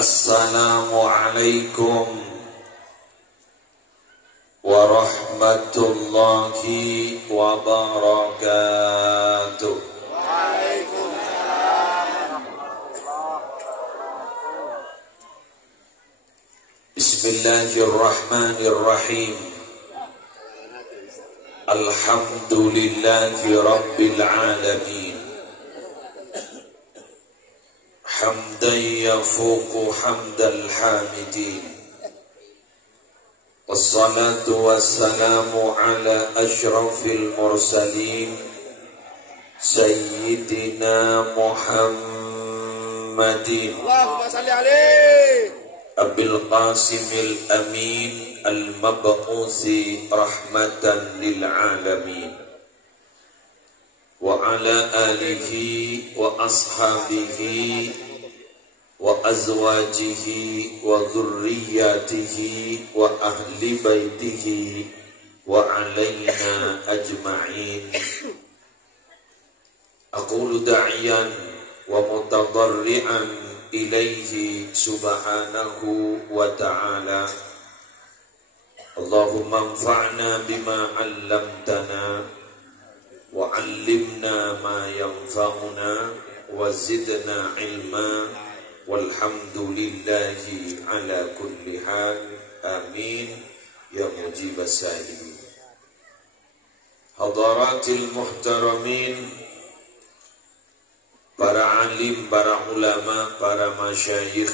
Assalamualaikum warahmatullahi wabarakatuh. Bismillahirrahmanirrahim. Alhamdulillahi rabbil alamin. Hamdan yafuqu hamdal hamidin. Wassalatu wassalamu ala ashrafil mursalin Sayyidina Muhammadin Allahumma salli alaihi Abil Qasimil Amin Al-Mab'uthi rahmatan lil alamin wa ala alihi wa ashabihi wa azwajihi wa dhurriyyatihi wa ahli baitihi wa alaina ajma'in. Aqulu da'iyan wa mutadarri'an ilaihi subhanahu wa ta'ala. Allahumma anfa'na bima 'allamtana wa 'allimna ma yanfa'una wa zidna 'ilma. Walhamdulillahi ala kulli hal. Amin ya mujibas sa'ilin. Hadaratil muhtaramin, para alim, para ulama, para masyayikh,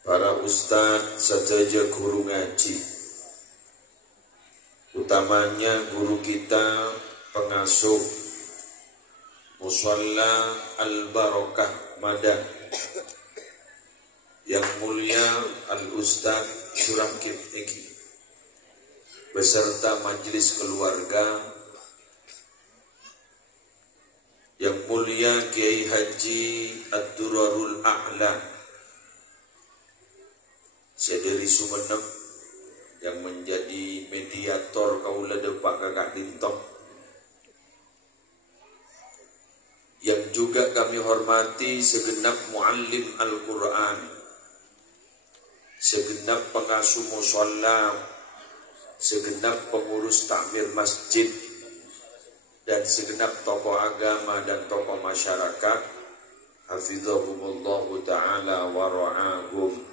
para ustadz, sedaya guru ngaji, utamanya guru kita pengasuh Musalla Al-Barakah Madah yang mulia Al-Ustadz Surangkip Eki beserta majelis keluarga, yang mulia Kiai Haji Ad-Durarul A'la Sederi Sumenep yang menjadi mediator kaula depak kakak Dintong, yang juga kami hormati segenap muallim Al-Quran, segenap pengasuh musholla, segenap pengurus takmir masjid, dan segenap tokoh agama dan tokoh masyarakat. Hafizahumullahu ta'ala wa ra'ahum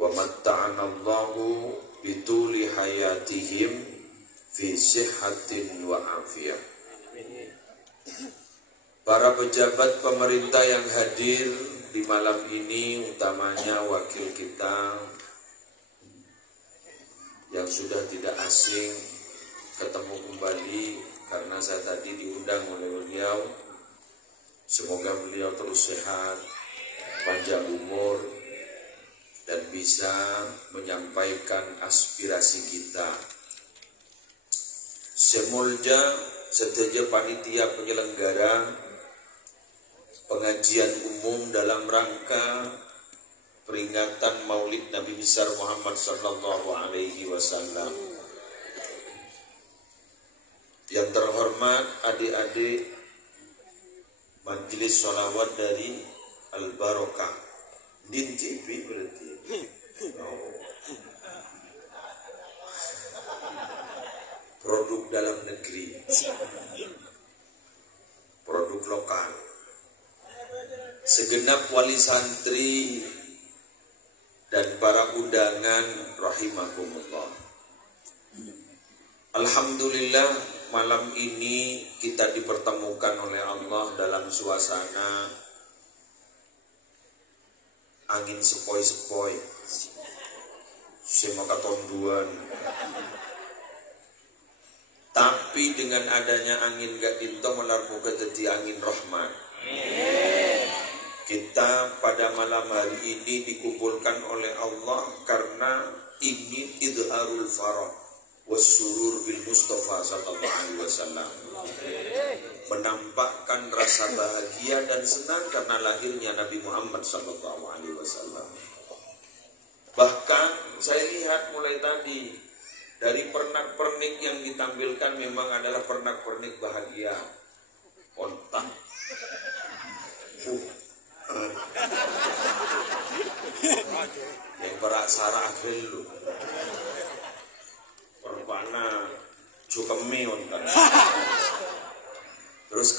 wa matta'anallahu bituli hayatihim fi sihhatin wa afiyah. Para pejabat pemerintah yang hadir di malam ini, utamanya wakil kita yang sudah tidak asing ketemu kembali karena saya tadi diundang oleh beliau. Semoga beliau terus sehat, panjang umur, dan bisa menyampaikan aspirasi kita. Semulja seteja panitia penyelenggara pengajian umum dalam rangka peringatan Maulid Nabi besar Muhammad sallallahu alaihi wasallam. Yang terhormat adik-adik majelis sholawat dari Al-Barakah Din TV berarti. Produk dalam negeri, produk lokal. Segenap wali santri dan para undangan rahimakumullah. Alhamdulillah, malam ini kita dipertemukan oleh Allah dalam suasana angin sepoi-sepoi, semaka tonduan. Tapi dengan adanya angin gak dinto melarmuka jadi angin rahmat. Kita pada malam hari ini dikumpulkan oleh Allah karena ingin idharul farah wassurur bil Mustafa sallallahu alaihi wasallam, menampakkan rasa bahagia dan senang karena lahirnya Nabi Muhammad sallallahu alaihi wasallam. Bahkan saya lihat mulai tadi dari pernak-pernik yang ditampilkan memang adalah pernak-pernik bahagia. Kontak Kak Sarah Agrelu. Perpana cukemi ontan. Terus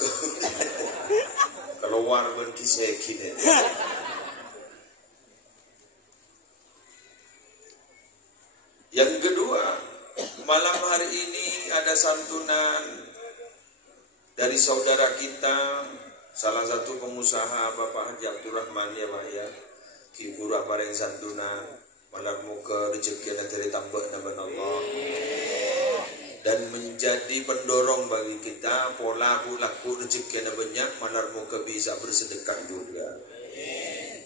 keluar berkiseki deh. Yang kedua, malam hari ini ada santunan dari saudara kita, salah satu pengusaha Bapak Haji Abdurrahman ya Pak ya. Ki Purah bareng santunan, malam muka rezeki dari tambah nama Allah. Dan menjadi pendorong bagi kita pola laku rezeki banyak, malam muka bisa bersedekah juga.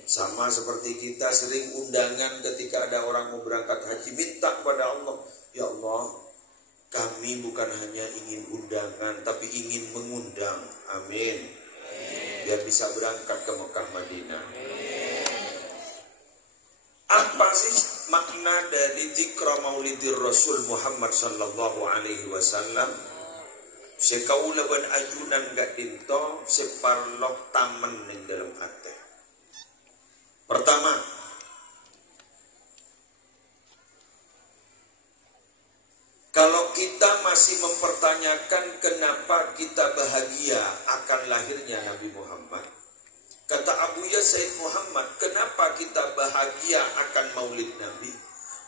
Sama seperti kita sering undangan ketika ada orang mau berangkat haji, minta kepada Allah, ya Allah, kami bukan hanya ingin undangan tapi ingin mengundang, amin, biar bisa berangkat ke Mekah Madinah. Apa sih makna dari zikra maulidir Rasul Muhammad sallallahu alaihi wasallam? Sekaula ban ajunan gak dinto separlok tamen ning dalam hati. Pertama, kalau kita masih mempertanyakan kenapa kita bahagia akan lahirnya Nabi Muhammad, kata Abuya Said Muhammad, kenapa kita bahagia akan maulid Nabi?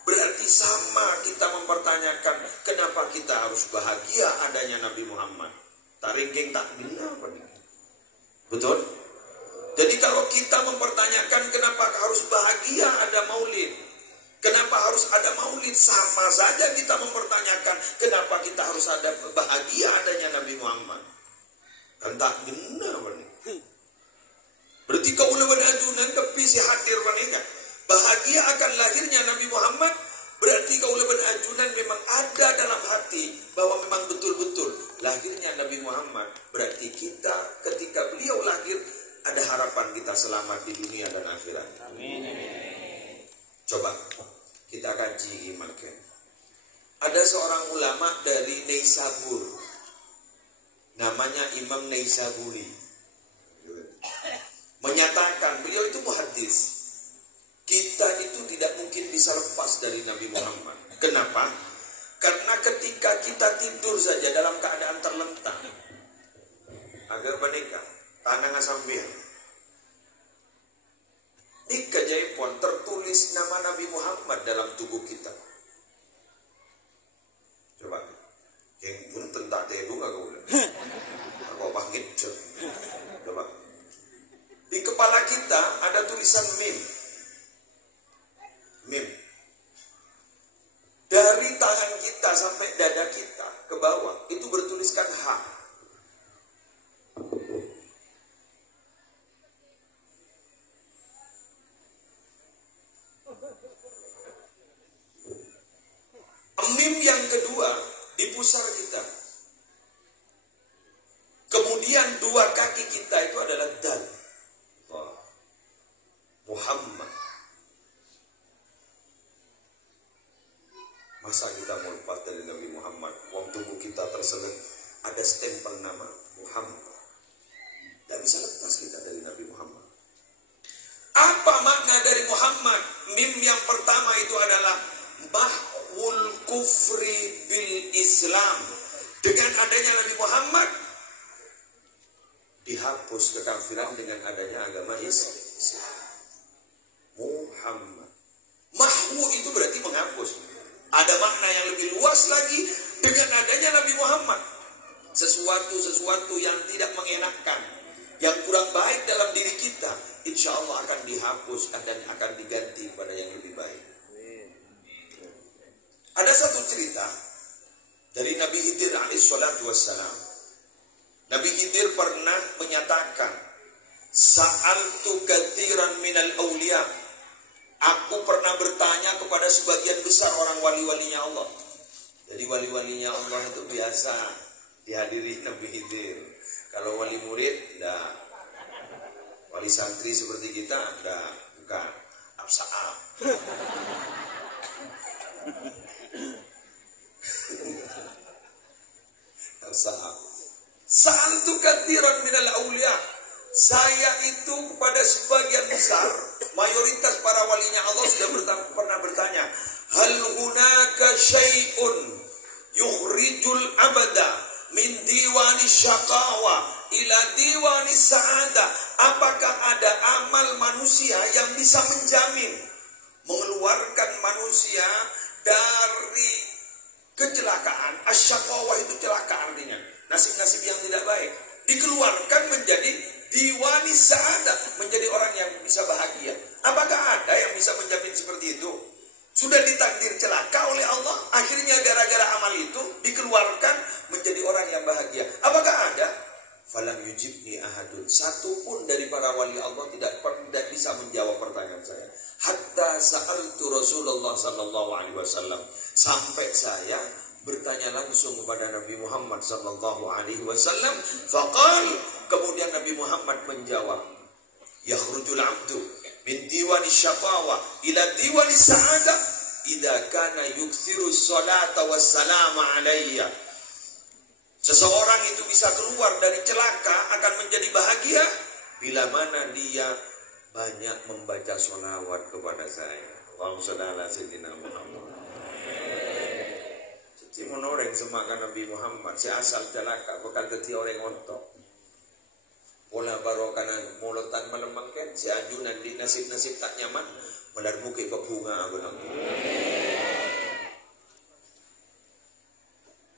Berarti sama kita mempertanyakan kenapa kita harus bahagia adanya Nabi Muhammad. Taringking tak benar apa nih? Betul? Jadi kalau kita mempertanyakan kenapa harus bahagia ada maulid, kenapa harus ada maulid, sama saja kita mempertanyakan kenapa kita harus ada bahagia adanya Nabi Muhammad. Kan tak benar apa nih? Berarti kau ulah ajunan tapi si hadir wanita bahagia akan lahirnya Nabi Muhammad, berarti kau ulah ajunan memang ada dalam hati bahwa memang betul-betul lahirnya Nabi Muhammad. Berarti kita ketika beliau lahir ada harapan kita selamat di dunia dan akhirat. Amin. Coba kita kaji imankan. Ada seorang ulama dari Neisabur, namanya Imam Neisaburi, menyatakan beliau itu muhaddis. Kita itu tidak mungkin bisa lepas dari Nabi Muhammad. Kenapa? Karena ketika kita tidur saja dalam keadaan terlentang, agar menikah, tanah ngasambian, di kejaipon tertulis nama Nabi Muhammad dalam tubuh kita. Coba, yang pun tentang tebu gak kau bilang, aku panggil, coba. Di kepala kita ada tulisan mim. Mim. Dari tangan kita sampai dada kita ke bawah itu bertuliskan H. Mim yang kedua di pusar kita. Kemudian dua kaki kita itu adalah dal. Muhammad. Masa kita mau lepas dari Nabi Muhammad? Wong tubuh kita terselip ada stempel nama Muhammad. Tidak bisa lepas kita dari Nabi Muhammad. Apa makna dari Muhammad? Mim yang pertama itu adalah mahwul kufri bil Islam. Dengan adanya Nabi Muhammad dihapus kekafiran dengan adanya agama Islam. Muhammad. Mahwu itu berarti menghapus. Ada makna yang lebih luas lagi dengan adanya Nabi Muhammad. Sesuatu yang tidak mengenakkan, yang kurang baik dalam diri kita, insya Allah akan dihapus dan akan diganti pada yang lebih baik. Ada satu cerita dari Nabi Khidir alaihissalatu wassalam. Nabi Khidir pernah menyatakan, sa'altu katsiran minal awliya. Aku pernah bertanya kepada sebagian besar orang wali-walinya Allah. Jadi wali-walinya Allah itu biasa dihadiri Nabi Khidir. Kalau wali murid, enggak. Wali santri seperti kita, enggak. Bukan. Absa'ab. Absa'ab. Sa'altu katsiran minal awliya Saya itu kepada sebagian besar, mayoritas para walinya Allah sudah pernah bertanya, hal hunaka syai'un yukhrijul abada min diwani syaqawa ila diwani sa'ada. Apakah ada amal manusia yang bisa menjamin mengeluarkan manusia dari kecelakaan? Asyaqawah itu celaka artinya, nasib-nasib yang tidak baik, dikeluarkan menjadi diwani sa'ada, menjadi orang yang bisa bahagia. Apakah ada yang bisa menjamin seperti itu? Sudah ditakdir celaka oleh Allah, akhirnya gara-gara amal itu dikeluarkan menjadi orang yang bahagia. Apakah ada? Falam yujibni ahadun. Satu pun dari para wali Allah tidak bisa menjawab pertanyaan saya. Hatta sa'altu Rasulullah sallallahu alaihi wasallam. Sampai saya bertanya langsung kepada Nabi Muhammad sallallahu alaihi wasallam. Faqal, kemudian Nabi Muhammad menjawab, yakhrujul abdu min diwani syaqawa ila diwani sa'ada idza kana yuksiru sholata wassalama alayya. Seseorang itu bisa keluar dari celaka akan menjadi bahagia bila mana dia banyak membaca sholawat kepada saya. Allahumma shalli ala sayyidina Muhammad. Jadi menoreng semakan Nabi Muhammad si asal celaka bakal dadi orang ontok. Pola barokanan mulutan melemangkan si ajunan di nasib-nasib tak nyaman melar muki ke bunga aku.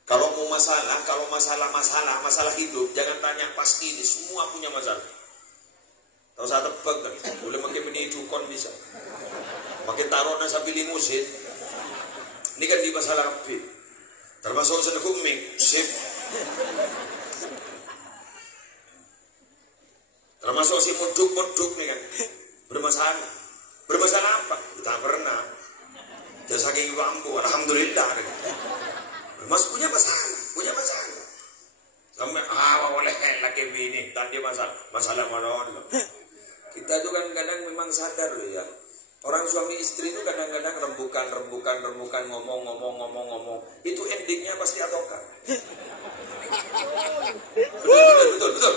Kalau mau masalah hidup, jangan tanya pasti ini, semua punya masalah. Tahu saya tebak kan, boleh makin meni cukon bisa, makin taruh nasa pilih musim. Ini kan di masalah api, termasuk sedekumi, sip. Termasuk si muduk nih kan, bermasalah. Bermasalah apa? Tak pernah. Jadi saking mampu, alhamdulillah. Mas punya masalah. Sampai boleh laki bini tadi masalah mana? Kita tuh kadang-kadang memang sadar loh ya. Orang suami istri itu kadang-kadang rembukan ngomong. Itu endingnya pasti atokan. Betul.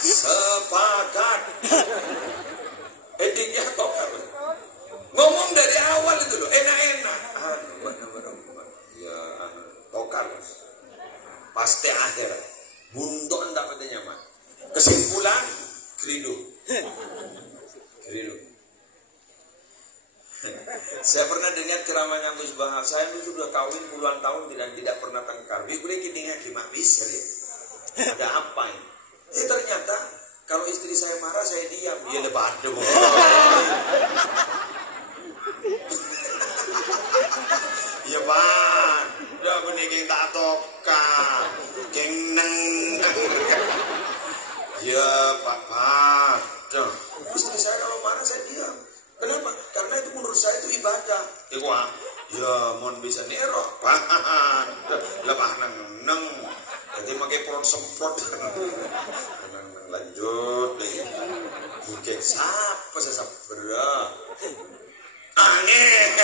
Sepakat. Endingnya atokan. Ngomong dari awal itu loh, enak-enak. Ya, tokar. Pasti akhir. Buntuk enggak pada nyaman. Kesimpulan, keridu. Saya pernah dengar ceramahnya Gus Bahar. Saya itu sudah kawin puluhan tahun tidak pernah tengkar. Boleh kidingnya gimana bisa ya? Ada apa ini? Ternyata kalau istri saya marah saya diam. Dia lebat dong. Ya ban, udah benih tak toka, geng neng. Ya papa, istri saya kalau marah saya diam. Kenapa? Karena itu menurut saya itu ibadah. Ya mon bisa nero, pan, lebah neng. Jadi pakai perut semprot. Lanjut deh. Mungkin siapa sesabra. Angin.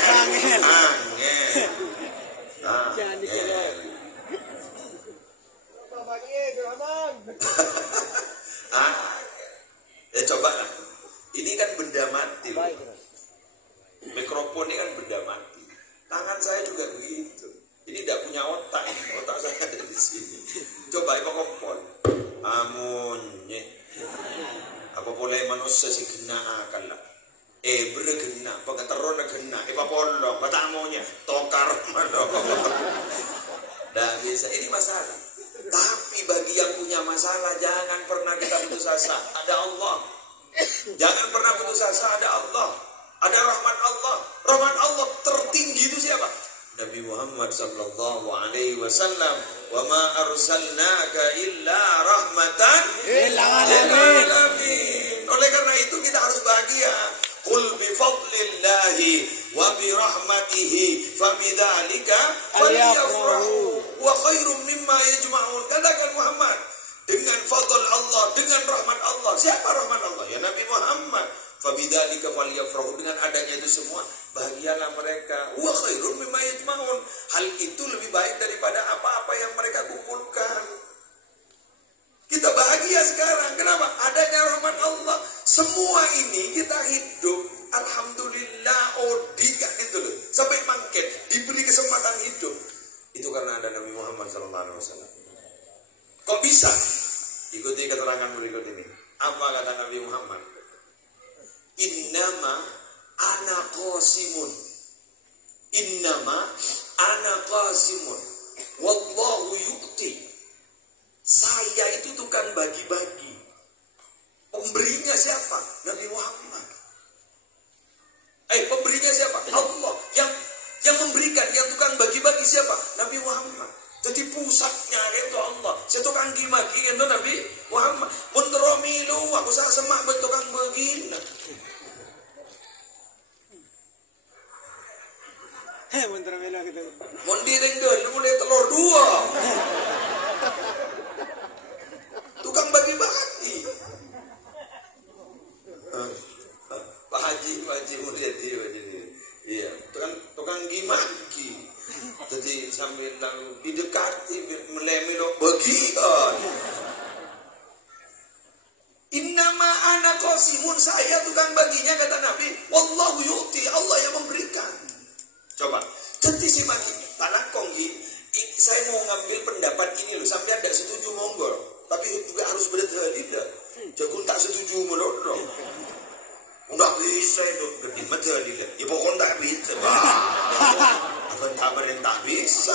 Ya coba lah. Ini kan benda mati. Mikrofon ini kan benda mati. Tangan saya juga begitu. Ini tidak punya otak. Otak saya ada di sini. Coba ibu kompon. Amunye. Apa boleh manusia si kena akal lah. Bergena, pagkataron na gena, ipapolong, batamonya, tokar malo. Dan biasa ini masalah. Tapi bagi yang punya masalah, jangan pernah kita putus asa. Ada Allah. Jangan pernah putus asa. Ada Allah. Ada rahmat Allah. Rahmat Allah tertinggi itu siapa? Nabi Muhammad sallallahu alaihi wasallam. Wa ma arsalnaka illa rahmatan lil alamin. Oleh karena itu kita harus bahagia. Qul bi fadlillahi wa bi rahmatihi fabidzalika falyafrahu wa khairum mimma yajma'un. Katakan Muhammad, dengan fadl Allah, dengan rahmat Allah. Siapa rahmat Allah? Ya Nabi Muhammad. Fabidzalika falyafrahu, dengan adanya itu semua bahagialah mereka. Wa khairum mimma yajma'un. Hal itu lebih baik daripada apa-apa yang mereka kumpulkan. adanya rahmat Allah. Semua ini kita hidup, alhamdulillah, odi gak gitu loh. Sampai mangket, diberi kesempatan hidup. Itu karena ada Nabi Muhammad SAW. Kok bisa? Ikuti keterangan berikut ini. Apa kata Nabi Muhammad? Innama ana qasimun. Innama ana qasimun. Wallahu yu'ti. Saya itu tukang bagi-bagi. Pemberinya siapa? Nabi Muhammad. Pemberinya siapa? Allah. Yang memberikan, yang tukang bagi-bagi siapa? Nabi Muhammad. Jadi pusatnya itu Allah. Saya tukang gimagi itu Nabi Muhammad. Munteromilu, aku salah semak tukang begini. Munteromilu gitu. Mondiring deh, mulai telur 2. Tukang bagi-bagi. Pak Haji mulia dia jadi. Iya, tukang gimagi. Jadi sambil lalu didekati melemilok bagian. Innama ana qasimun, saya tukang baginya kata Nabi. Wallahu yu'ti, Allah yang memberikan. Coba, jadi simak ini. Tanah konggi, saya mau ngambil pendapat ini loh. Sampai tidak setuju monggo. Tapi juga harus berdalil. Jagung tak setuju melodok. Enggak bisa itu berdalil. Ya pokoknya tak bisa. Tak bisa.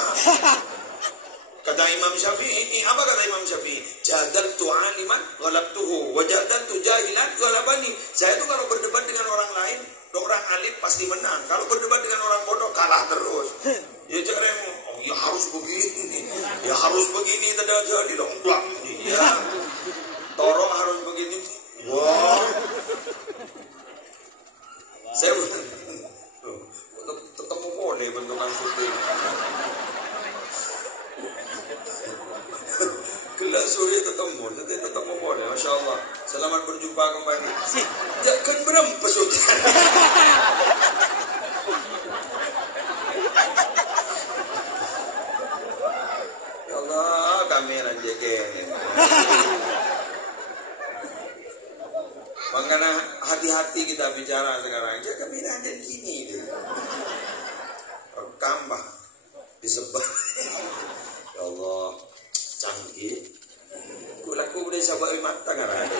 Kata Imam Syafi'i, apa kata Imam Syafi'i? Jadaltu aliman ghalabtuhu wa jadaltu jahilan ghalabani. Saya tuh kalau berdebat dengan orang lain, orang alim pasti menang. Kalau berdebat dengan orang bodoh kalah terus. Ya caranya, ya harus begini. Ya harus begini, tidak jadi dong. Ya. Toro harus begini. Wah. Saya ketemu boleh bentukan supir. Gelas sore ketemu boleh. Masya Allah. Selamat berjumpa kembali. Jangan berempes hujan. Ya Allah, kamera jeken. Makanya hati-hati kita bicara sekarang. Jaga kamera dan gini deh. Rekam bah disebar. Ya Allah, canggih. Laku udah sabai mata kan ada.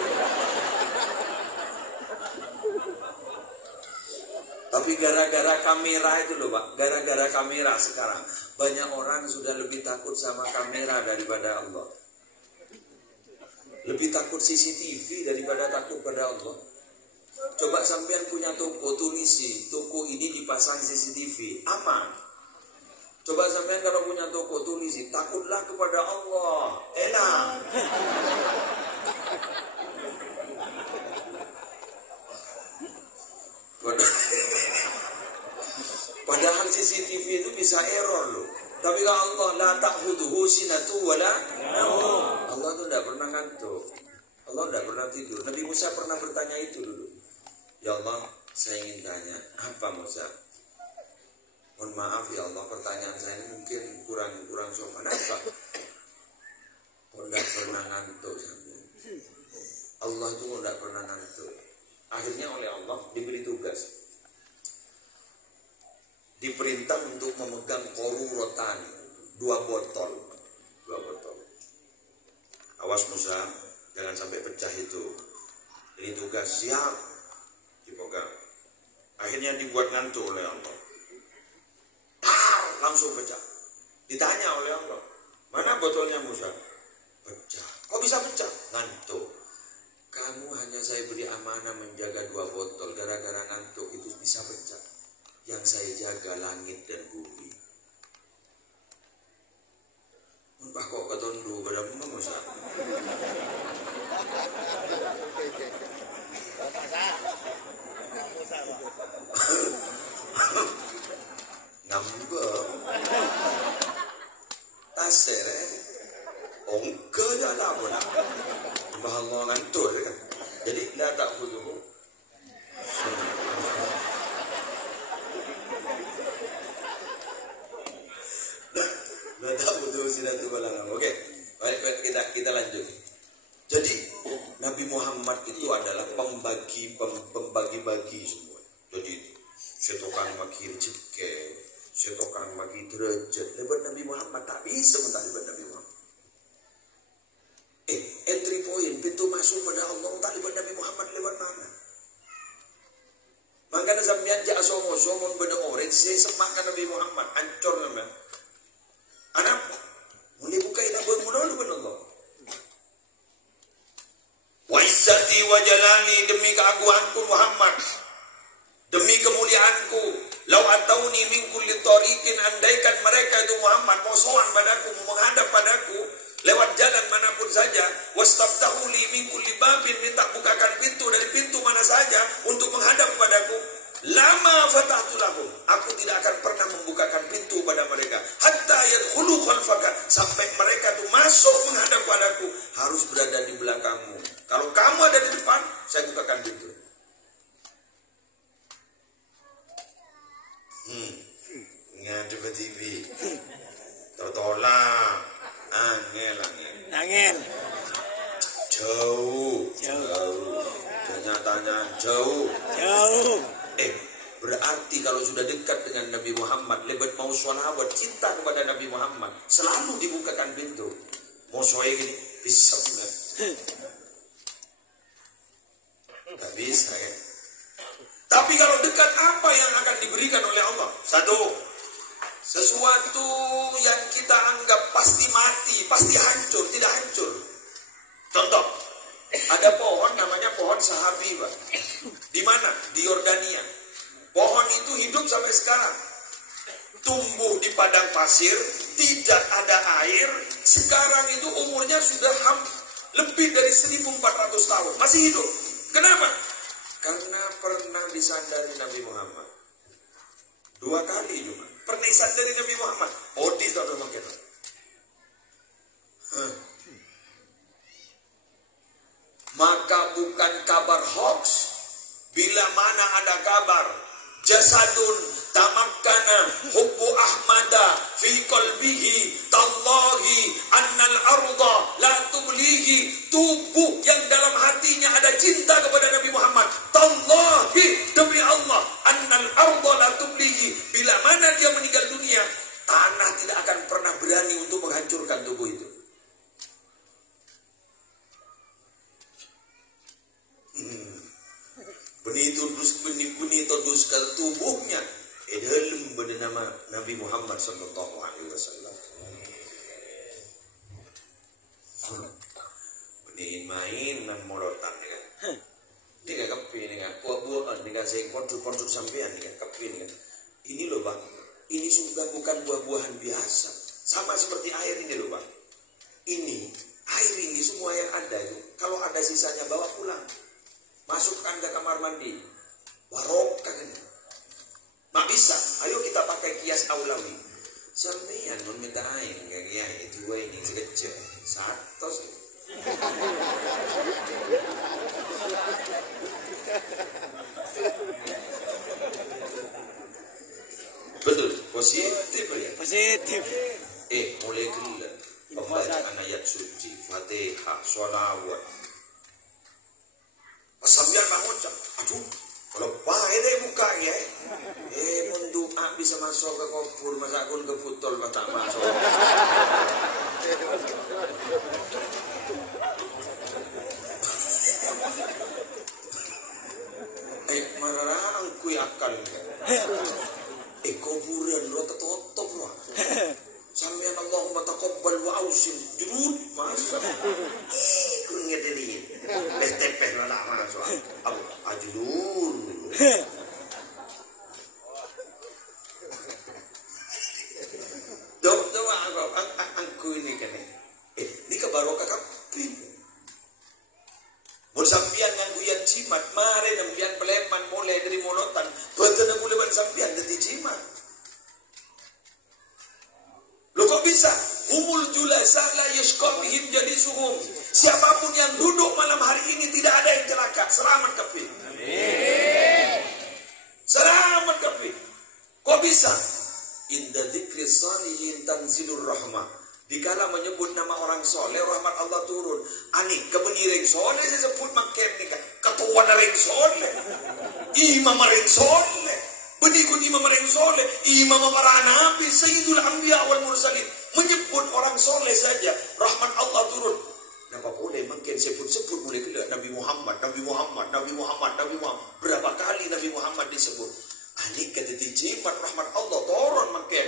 Tapi gara-gara kamera itu loh Pak, gara-gara kamera sekarang banyak orang sudah lebih takut sama kamera daripada Allah. Lebih takut CCTV daripada takut pada Allah. Coba sampean punya toko, tulisi toko ini dipasang CCTV, aman. Coba sampean kalau punya toko, tulisi takutlah kepada Allah, enak. Padahal CCTV itu bisa error loh. Tapi kalau Allah la ta'khudhuhu sinatu wala naum. Allah itu tidak pernah ngantuk. Allah tidak pernah tidur. Nabi Musa pernah bertanya itu dulu. Ya Allah, saya ingin tanya, apa Musa? Mohon maaf ya Allah, pertanyaan saya ini mungkin kurang sopan. Apa? Kok tidak pernah ngantuk sampai? Allah itu tidak pernah ngantuk. Akhirnya oleh Allah diberi tugas. Diperintah untuk memegang korurotan 2 botol. Awas Musa, jangan sampai pecah itu. Ini tugas, siap dipegang. Akhirnya dibuat ngantuk oleh Allah. Langsung pecah. Ditanya oleh Allah, mana botolnya Musa? Pecah. Kok bisa pecah? Ngantuk. Kamu hanya saya beri amanah menjaga 2 botol. Gara-gara ngantuk itu bisa pecah. Yang saya jaga langit dan bumi. Entah kok ketondu pada Musa. Ngambek. Tasere. Ongke dah pun. Bahwa ngantuk kan. Jadi dah tak perlu. Oke, baik kita lanjut. Jadi Nabi Nabi Muhammad itu adalah pembagi-bagi semua. Jadi setokan maki rezeki, setokan maki derajat. Lewat Nabi Muhammad tak bisa minta lewat Nabi Muhammad. Entry point, pintu masuk pada Allah tak lewat Nabi Muhammad lewat mana? Makanya sampeyan jak somon bener orang saya semakkan Nabi Muhammad ancor namanya. Anak muni buka ina bermula lu bener Allah. Wa izzati wa jalali, demi keagunganku Muhammad, demi kemuliaanku, lau atauni min kulli tariqin, andaikan mereka itu Muhammad mau sowan padaku, mau menghadap padaku lewat jalan manapun saja, wastaftahu li min kulli babin, minta bukakan pintu dari pintu mana saja untuk menghadap padaku, lama fatahtu lahum, aku tidak akan pernah membukakan pintu pada mereka hatta yadkhulu khalfaka, sampai mereka itu masuk menghadap padaku, harus berada di belakangmu. Kalau kamu ada di depan, saya bukakan pintu. Ngadu ke TV. Tolak. Angel. Jauh. Ternyatanya jauh. Berarti kalau sudah dekat dengan Nabi Muhammad, lebat mau sholawat, cinta kepada Nabi Muhammad, selalu dibukakan pintu. Mau soe gini, bisa enggak? Tak bisa ya. Tapi kalau dekat, apa yang akan diberikan oleh Allah? Satu, sesuatu yang kita anggap pasti mati, pasti hancur, tidak hancur. Contoh, ada pohon namanya pohon sahabi, Pak. Di mana? Di Yordania. Pohon itu hidup sampai sekarang. Tumbuh di padang pasir, tidak ada air. Sekarang itu umurnya sudah lebih dari 1400 tahun. Masih hidup. Kenapa? Karena pernah disandari Nabi Muhammad. 2 kali cuma. Pernah disandari Nabi Muhammad. Odis tak ada makin. Maka bukan kabar hoax. Bila mana ada kabar jasadun tamakkana hubbu ahmada fi qalbihi tallahi annal arda la tublihi, tubuh yang dalam hatinya ada cinta kepada Nabi Muhammad, tallahi, demi Allah, annal arda la tublihi, bila mana dia meninggal dunia, tanah tidak akan pernah berani untuk menghancurkan tubuh itu. Benih todus ke tubuhnya dalam bernama Nabi Muhammad sallallahu alaihi wasallam. Benih main nan molotan kan. Ini kan kepi ini kan. Buah-buahan ini kan saya konsumsi sampean ini kan kepi ini kan. Ini loh Bang. Ini sudah bukan buah-buahan biasa. Sama seperti air ini loh Bang. Ini air ini semua yang ada itu. Kalau ada sisanya bawa pulang. Masukkan ke kamar mandi. Barokah kan. Mak bisa. Ayo kita pakai kias aulawi. Sampeyan mun minta air kayak itu ini sekecil. Satu sih. Betul, positif ya. Positif. Mulai keluar pembacaan ayat suci, Fatihah, sholawat. Sambil bangun, aduh, kalau bahaya deh buka ya. Mendoa bisa masuk ke kubur, masa akun ke futol, masa masuk. Marah angkui akal. Kuburan lo tertutup lo. Sambil Allahumma taqabbal wa ausin jurut masa. Kunyat ini. Bestepeh lo tak masuk. Ajulur. Dok angku ini kan. Ini kebarokah kapin. Mun sampian nganggo yan cimat, mare nampian peleman mulai dari molotan, boten mulai ban sampian dadi cimat. Lo kok bisa? Humul julasa la yashqa bihim jalisuhum. Siapapun yang duduk malam hari ini tidak ada yang celaka. Selamat kafir. Amin. Selamat kafir. Kok bisa? Inda dzikri shalihin tanzilur rahmah. Dikala menyebut nama orang soleh, rahmat Allah turun. Anik, kebeniring soleh saya sebut ring soleh. Imam ring soleh. Berikut imam ring soleh. Imam para nabi, sayyidul anbiya wal mursalin. Menyebut orang soleh saja, rahmat Allah turun. Napa boleh mungkin sebut-sebut mulai ke Nabi Muhammad, Nabi Muhammad, Nabi Muhammad, Nabi Muhammad. Berapa kali Nabi Muhammad disebut? Ani kata jimat rahmat Allah turun makin.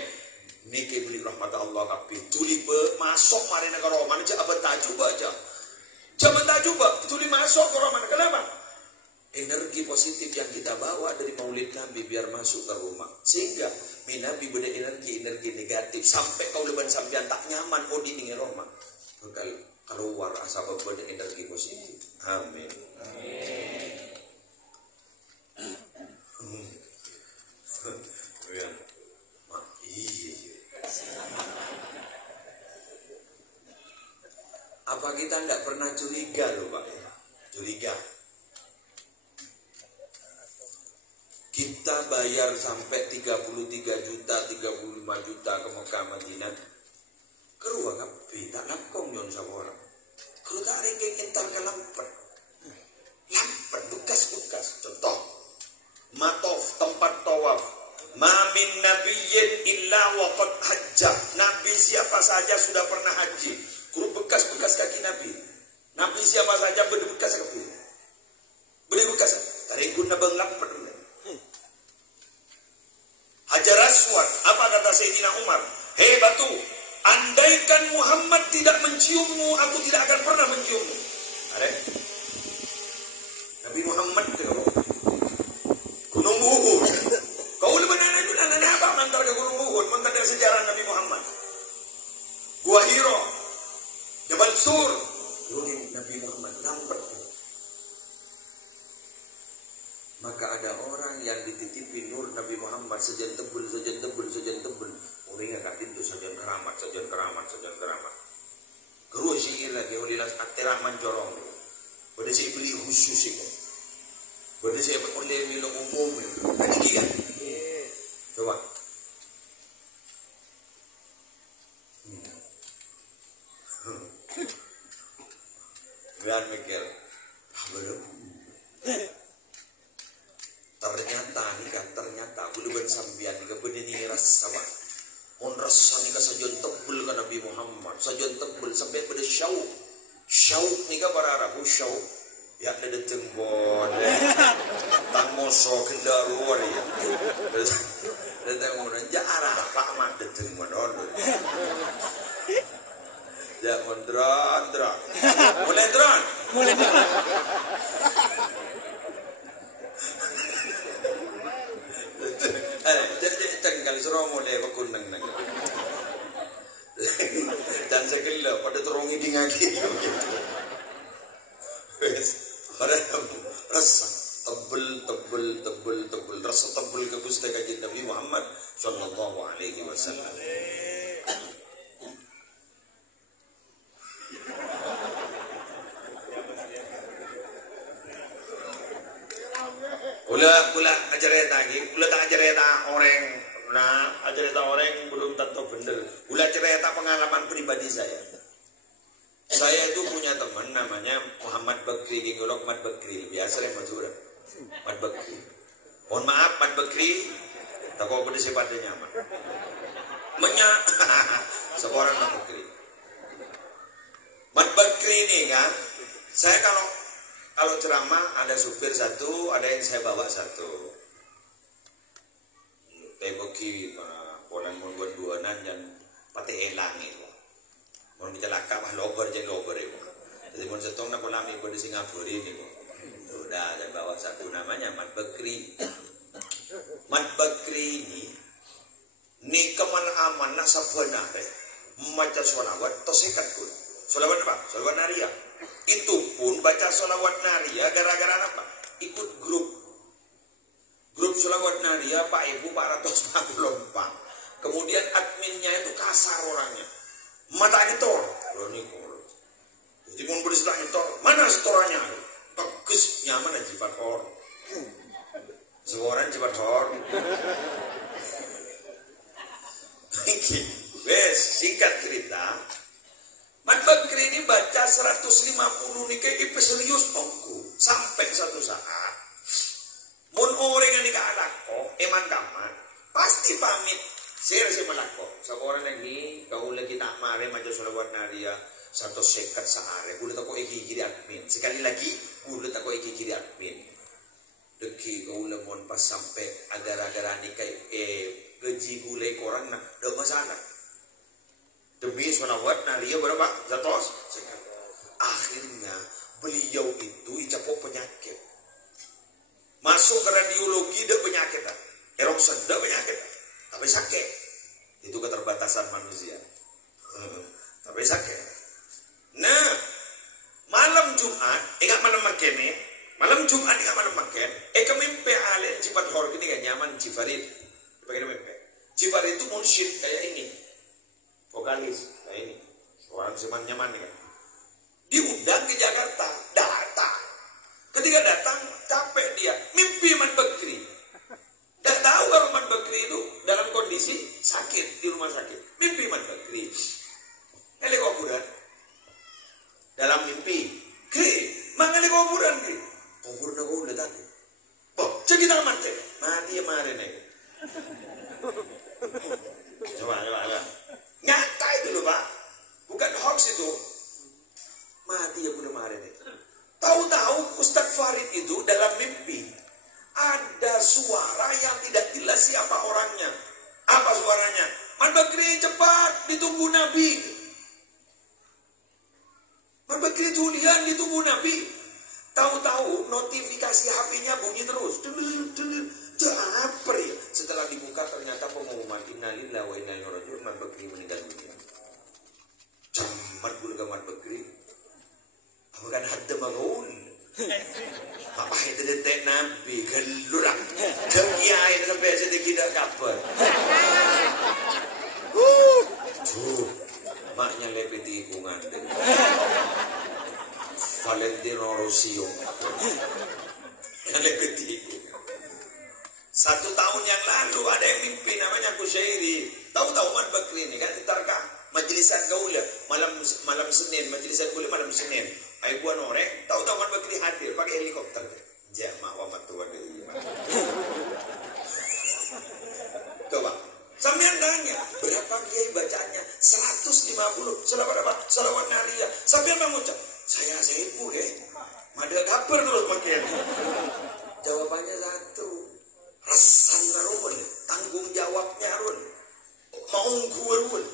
Niki beli rahmat Allah kapi. Tuli masuk mari negara mana aja abad tajub aja. Zaman tajub tuli masuk ke mana? Kenapa? Energi positif yang kita bawa dari maulid Nabi biar masuk ke rumah. Sehingga Nabi beda energi negatif sampai kau leban sampean tak nyaman oh di dingin rumah. Keluar asal beda energi positif. Amin. Apa kita tidak pernah curiga loh Pak? Curiga. Kita bayar sampai 33 juta, 35 juta ke Mekah Madinah. Keruang api, tak lakong yon sama orang. Kalau tak ringgit entar ke lampet. Lampet, bekas-bekas. Contoh. Matof, tempat tawaf. Ma min nabiyyin illa waqad hajjah. Nabi siapa saja sudah pernah haji. Guru bekas-bekas kaki Nabi. Nabi siapa saja berbekas kaki. Berbekas. Tarik guna bang lampet. Hajar Aswad, apa kata Sayyidina Umar? Hei batu, andaikan Muhammad tidak menciummu, aku tidak akan pernah menciummu. Ada? Nabi Muhammad itu Gunung Uhud. Kau lebih itu nanya apa mentar ke Gunung Uhud, mentar dari sejarah Nabi Muhammad. Gua Hiro, Jabal Sur, Nabi Muhammad nampak. Maka ada orang yang dititipi nur Nabi Muhammad sejen tebel. Orangnya kat itu sejen keramat. Kerua sikit lagi olilas ateraman corong. Pada saya beli khusus itu. Pada saya oleh minum umum. Lagi kan? Coba. Biar mikir. Belum. Ternyata buluban sambian ke bedini rasa on rasa ni ka sajon tebel ka Nabi Muhammad sajon tebel sampai pada syauk ni ka para Arab syauk ya ada tembon tang moso kendaruan ya datang orang jarah Pak Mat tembon ono ya mondra mulai dran kali suruh mulai bakun nang dan segala pada terungi dengan gitu pada rasa tebel rasa tebel ke pustaka Nabi Muhammad sallallahu alaihi wasallam. Kula ajareta lagi, kula tak ajareta orang. Nah, cerita orang belum tentu benar. Ulah cerita pengalaman pribadi saya. Saya itu punya teman namanya Muhammad Bakri, Gingolok Mat Bakri. Biasa yang Madura. Mat Bakri. Mohon maaf Mat Bakri, tak kau pada sifatnya nyaman. Seorang Mat Bakri. Mat Bakri ini kan, saya kalau ceramah ada supir satu, ada yang saya bawa satu. Teboki polan mon buat duanan dan pate elang itu. Mon bitalaka bah lober itu. Jadi mon setong na polami pada Singapura ini kok. Sudah ada bawa satu namanya Mat Bakri. Mat Bakri ini keman aman nak sabana membaca sholawat tosikat pun. Sholawat apa? Sholawat naria. Itu pun baca sholawat naria gara-gara apa? Ikut grup sholawat naria Pak Ibu 444. Kemudian adminnya itu kasar orangnya. Mata editor. Jadi mau berisilah editor. Mana setorannya? Tegas nyaman aja jibat hor. Seorang jibat hor. Wes singkat cerita. Mat Bakri ini baca 150 nih kayak serius tongku. Sampai satu saat pasti pamit. Sir si malako. Sa orang lagi, kau lagi tak mare majo solawat naria satu sekat sehari. Kulit aku kiri admin. Sekali lagi, kulit aku kiri admin. Deki kau lemon pas sampai agar-agar ni kayak gaji gulai korang nak, dah masalah. Demi solawat naria berapa? 100 sekat. Akhirnya beliau itu icapok penyakit. Masuk ke radiologi dah penyakit dah. Eroksen dah penyakit. Tapi sakit. Itu keterbatasan manusia. Tapi sakit. Nah, malam Jumat, ingat malam makan ni. Malam Jumat ingat malam makan. Kemimpi alen Cipat Hor ini kan nyaman Cifarid. Pakai mimpi. Cifarid itu munsyid kayak ini. Vokalis kayak ini. Orang seman nyaman kan. Diundang ke Jakarta, datang. Ketika datang, capek dia, mimpi Mat Bakri. Tidak tahu kalau Mat Bakri itu dalam kondisi sakit di rumah sakit. Mimpi Mat Bakri. Ngelek kuburan. Dalam mimpi, Kri, mangali kuburan Kri. Kuburan aku udah tadi. Oh, cerita mati. Mati ya mari nih. Coba. Nyata itu loh Pak. Bukan hoax itu. Mati ya udah mari nih. Tahu-tahu Ustadz Farid itu dalam mimpi ada suara yang tidak jelas siapa orangnya. Apa suaranya? Mat Bakri cepat ditunggu Nabi. Mat Bakri Julian ditunggu Nabi. Tahu-tahu notifikasi HP-nya bunyi terus. Apa ya? Setelah dibuka ternyata pengumuman innalillahi wa inna ilaihi raji'un, Mat Bakri meninggal dunia. Camat gula Mat Bakri. Bukan hadda magaul. Apa itu detek Nabi gelurang. Kekiai sampai sedikit tidak kabar. Maknya lebih tikungan. Valentino Rosio. Yang lebih tikungan. 1 tahun yang lalu ada yang mimpi namanya Kusyairi. Tahu-tahu Mat Bakri ini kan ntarkah majlisan gaula malam Senin, majlisan gaula malam Senin. Ay buwan orek, tahu-tahu Mat Bakri hadir pakai helikopter. Jamaah wa matuwa dari iman. Coba, sampean tanya, berapa kiai bacanya? 150. Selawat apa? Selawat naria. Sampean mengucap, saya ibu Mada kabar terus makin. Jawabannya satu. Rasan narun, tanggung jawabnya run. Mau run.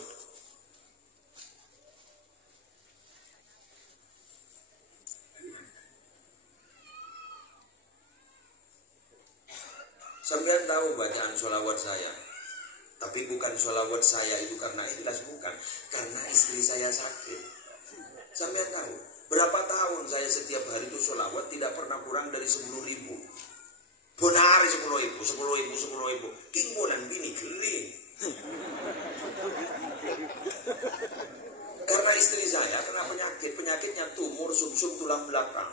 Sampean tahu bacaan sholawat saya. Tapi bukan sholawat saya itu karena ikhlas, bukan. Karena istri saya sakit. Sampean tahu berapa tahun saya setiap hari itu sholawat tidak pernah kurang dari 10.000. Bonari 10.000. King bulan bini kering. Karena istri saya kena penyakitnya tumor sumsum tulang belakang.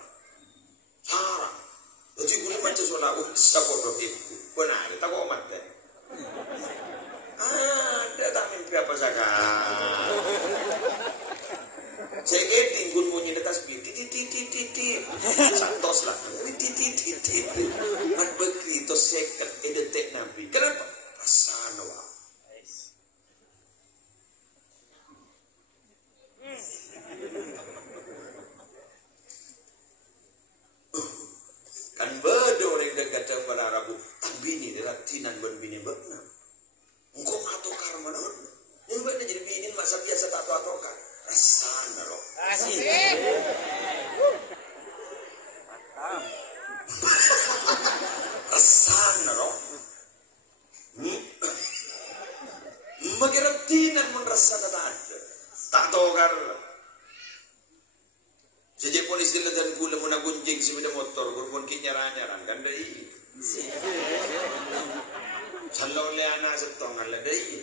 Sarang. Jadi gue macam sholawat sabodoh itu. Benar, tak kau mati. Ada tak mimpi apa saja. Saya keting gun bunyi atas bi, titi, santos lah, titi. Mat Bakri to second edetek Nabi. Kenapa? Asanawa. Kan beda orang dekat dengan para Arabu. Bini latinan ban bini bakna. Engkau ngato karma non. Yang bakna jadi bini masa biasa tak atokan. Asana loh. Asana loh. Magiratinan mon rasa na ada. Tak tokar. Sejak polis dila dan gula mo nagunjing si sepeda motor, gurpon kinyaran-nyaran kan dai. Salaw le anak setong ala dai.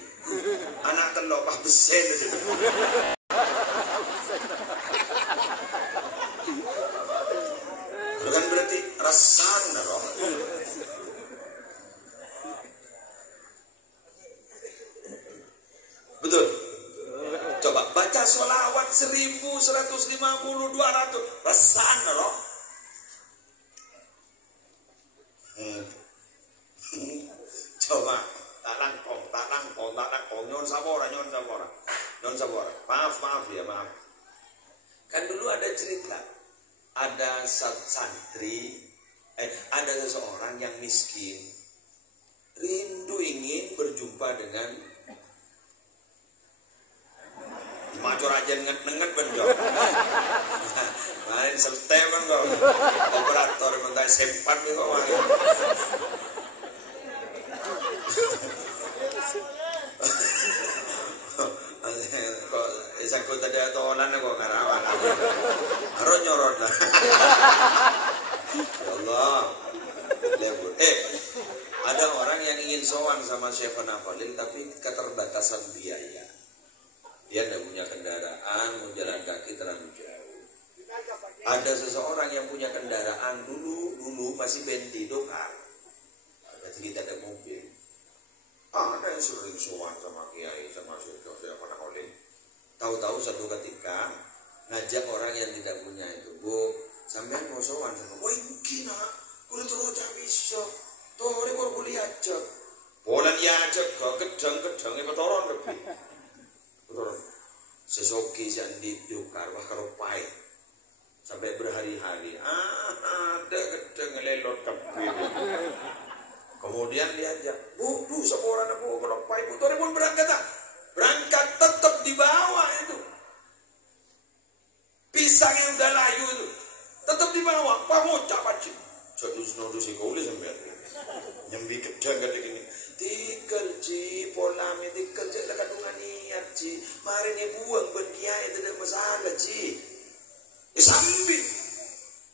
Anak telo pah besen dai. Bukan berarti rasan roh. Betul. Coba baca sholawat 1.150, 200 rasan roh. Coba tak nyon sabora. Maaf ya, maaf. Kan dulu ada cerita, ada santri, ada seseorang yang miskin, rindu ingin berjumpa dengan macor aja nenget benjol. Main selte kan kau, operator mentai sempat nih kau. Kok isakut tadi tolan kok ngarawan. Haro nyorot lah. Ya Allah. Lebur. Ada orang yang ingin sowan sama Syekhona Khalil tapi keterbatasan biaya. Dia tidak punya kendaraan, mau jalan kaki terlalu jauh. Ada seseorang yang punya kendaraan dulu masih Bentley dokar. Ada cerita ada mobil. Ada yang sering sowan sama kiai, sama Syekhona Khalil. Tahu-tahu satu ketika ngajak orang yang tidak punya itu, Bu, sampean mau sowan sama, wah mungkin nak, udah terus bisa. Tuh, ini baru boleh aja. Boleh dia aja, gedang itu toron lebih. Sesoki sandi dokar wah karo pai sampai berhari-hari ada gedeng ngelelot kabeh. Kemudian diajak, Bu, seorang aku karo pai putar pun berangkat tetap di bawah itu. Pisang yang udah layu itu tetap di bawah. Pamocak pacik. Jatuh senodo sekoli sampai nyambi gedeng gede gini. Tikel ji polame tikel ji lah kandungan niat ji. Mari nih buang bendia itu tidak masalah ji. Sambil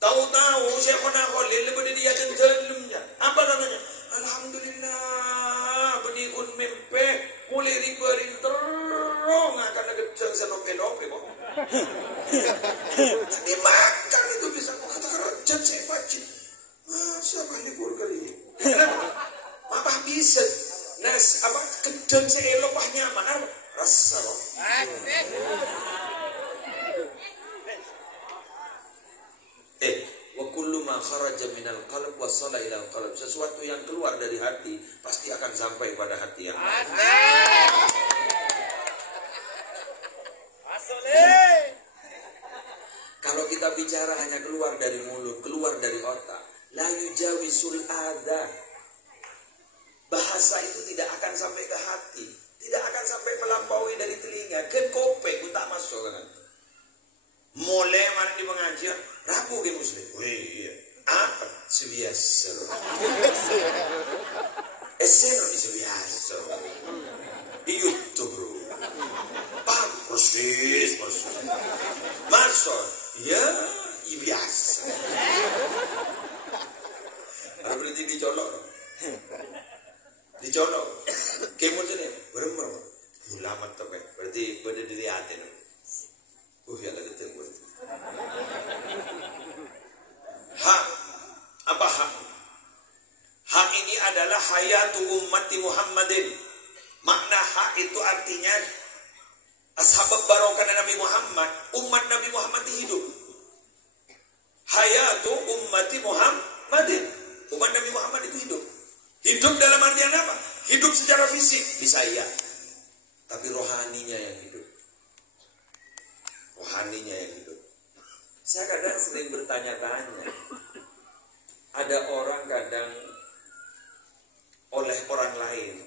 tahu-tahu Syekhona Khalil lebih dia dan dalamnya. Apa namanya? Alhamdulillah benikun mimpi mulai riberin terong akan ada gedeng senope-nope kok. Dimakan itu bisa kok kata kerajaan saya paci. Masa balik kali ini? Apa bisa? Apa gedeng seelok wah nyaman apa? Rasa kok. Wa kullu ma kharaja minal qalb wasala ila qalb. Sesuatu yang keluar dari hati pasti akan sampai pada hati yang lain. Kalau kita bicara hanya keluar dari mulut, keluar dari otak, la yujawisul adha. Bahasa itu tidak akan sampai ke hati, tidak akan sampai melampaui dari telinga ke kopek tak masuk kan. Mulai mana di pengajian, rabu ke muslim. Wih, apa sebiasa? Esero di sebiasa. Itu bro. Pak persis. Masuk, ya biasa. Ada berarti dicolok. Dicolok. Kemudian beremar. Ulamat tapi berarti pada dilihatin. Ya lagi tengok. Hak apa hak? Hak ini adalah hayatu ummati Muhammadin. Makna hak itu artinya ashabab barokah Nabi Muhammad, umat Nabi Muhammad hidup. Hayatu ummati Muhammadin. Umat Nabi Muhammad itu hidup. Hidup dalam artian apa? Hidup secara fisik bisa iya. Tapi rohaninya yang hidup. Rohaninya yang hidup. Saya kadang sering bertanya-tanya. Ada orang kadang oleh orang lain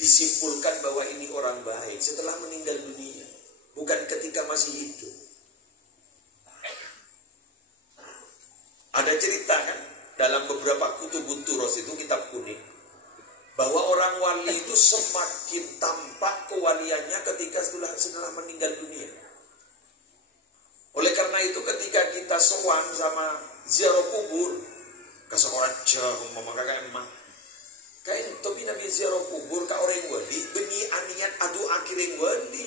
disimpulkan bahwa ini orang baik setelah meninggal dunia, bukan ketika masih hidup. Ada cerita kan dalam beberapa kutubut turos itu, kitab kuning, bahwa orang wali itu semakin tampak kewaliannya ketika setelah meninggal dunia. Oleh karena itu ketika kita sowan sama ziarah kubur ke seorang jauh memangkakan emang kain topi nabi ziarah kubur ka orang wali beni anian adu akhiring wali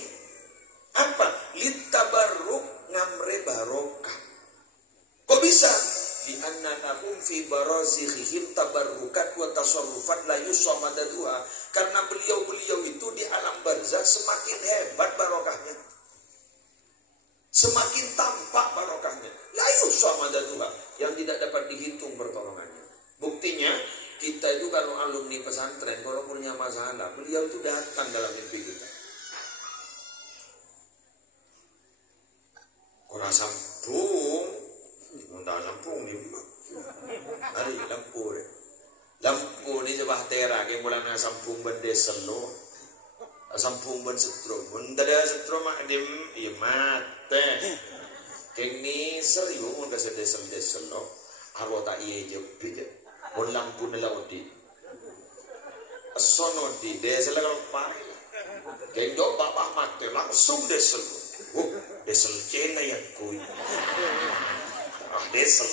apa litabarruk ngamre barokah. Kok bisa? Di annanakum fi barazikhihim tabarrukat wa tasarrufat la yusamadaduha. Karena beliau-beliau itu di alam barzakh semakin hebat barokahnya, semakin tampak barokahnya, la yusamadaduha, yang tidak dapat dihitung pertolongannya. Buktinya kita itu kalau alumni pesantren, kalau punya masalah, beliau itu datang dalam mimpi kita. Orang sampung, muntah sampung ni, hari lampu deh. Lampu ni sebah tera, yang mulai nak sampung benda selo, sampung benda setro, benda dia setro mak dim, iya mate. Keng ni serius, benda selo, arwah tak iya je, pije, bon lampu ni laudi, sono di desa kalau pari, keng do bapak mate langsung desel, desel cina yang kui, desel.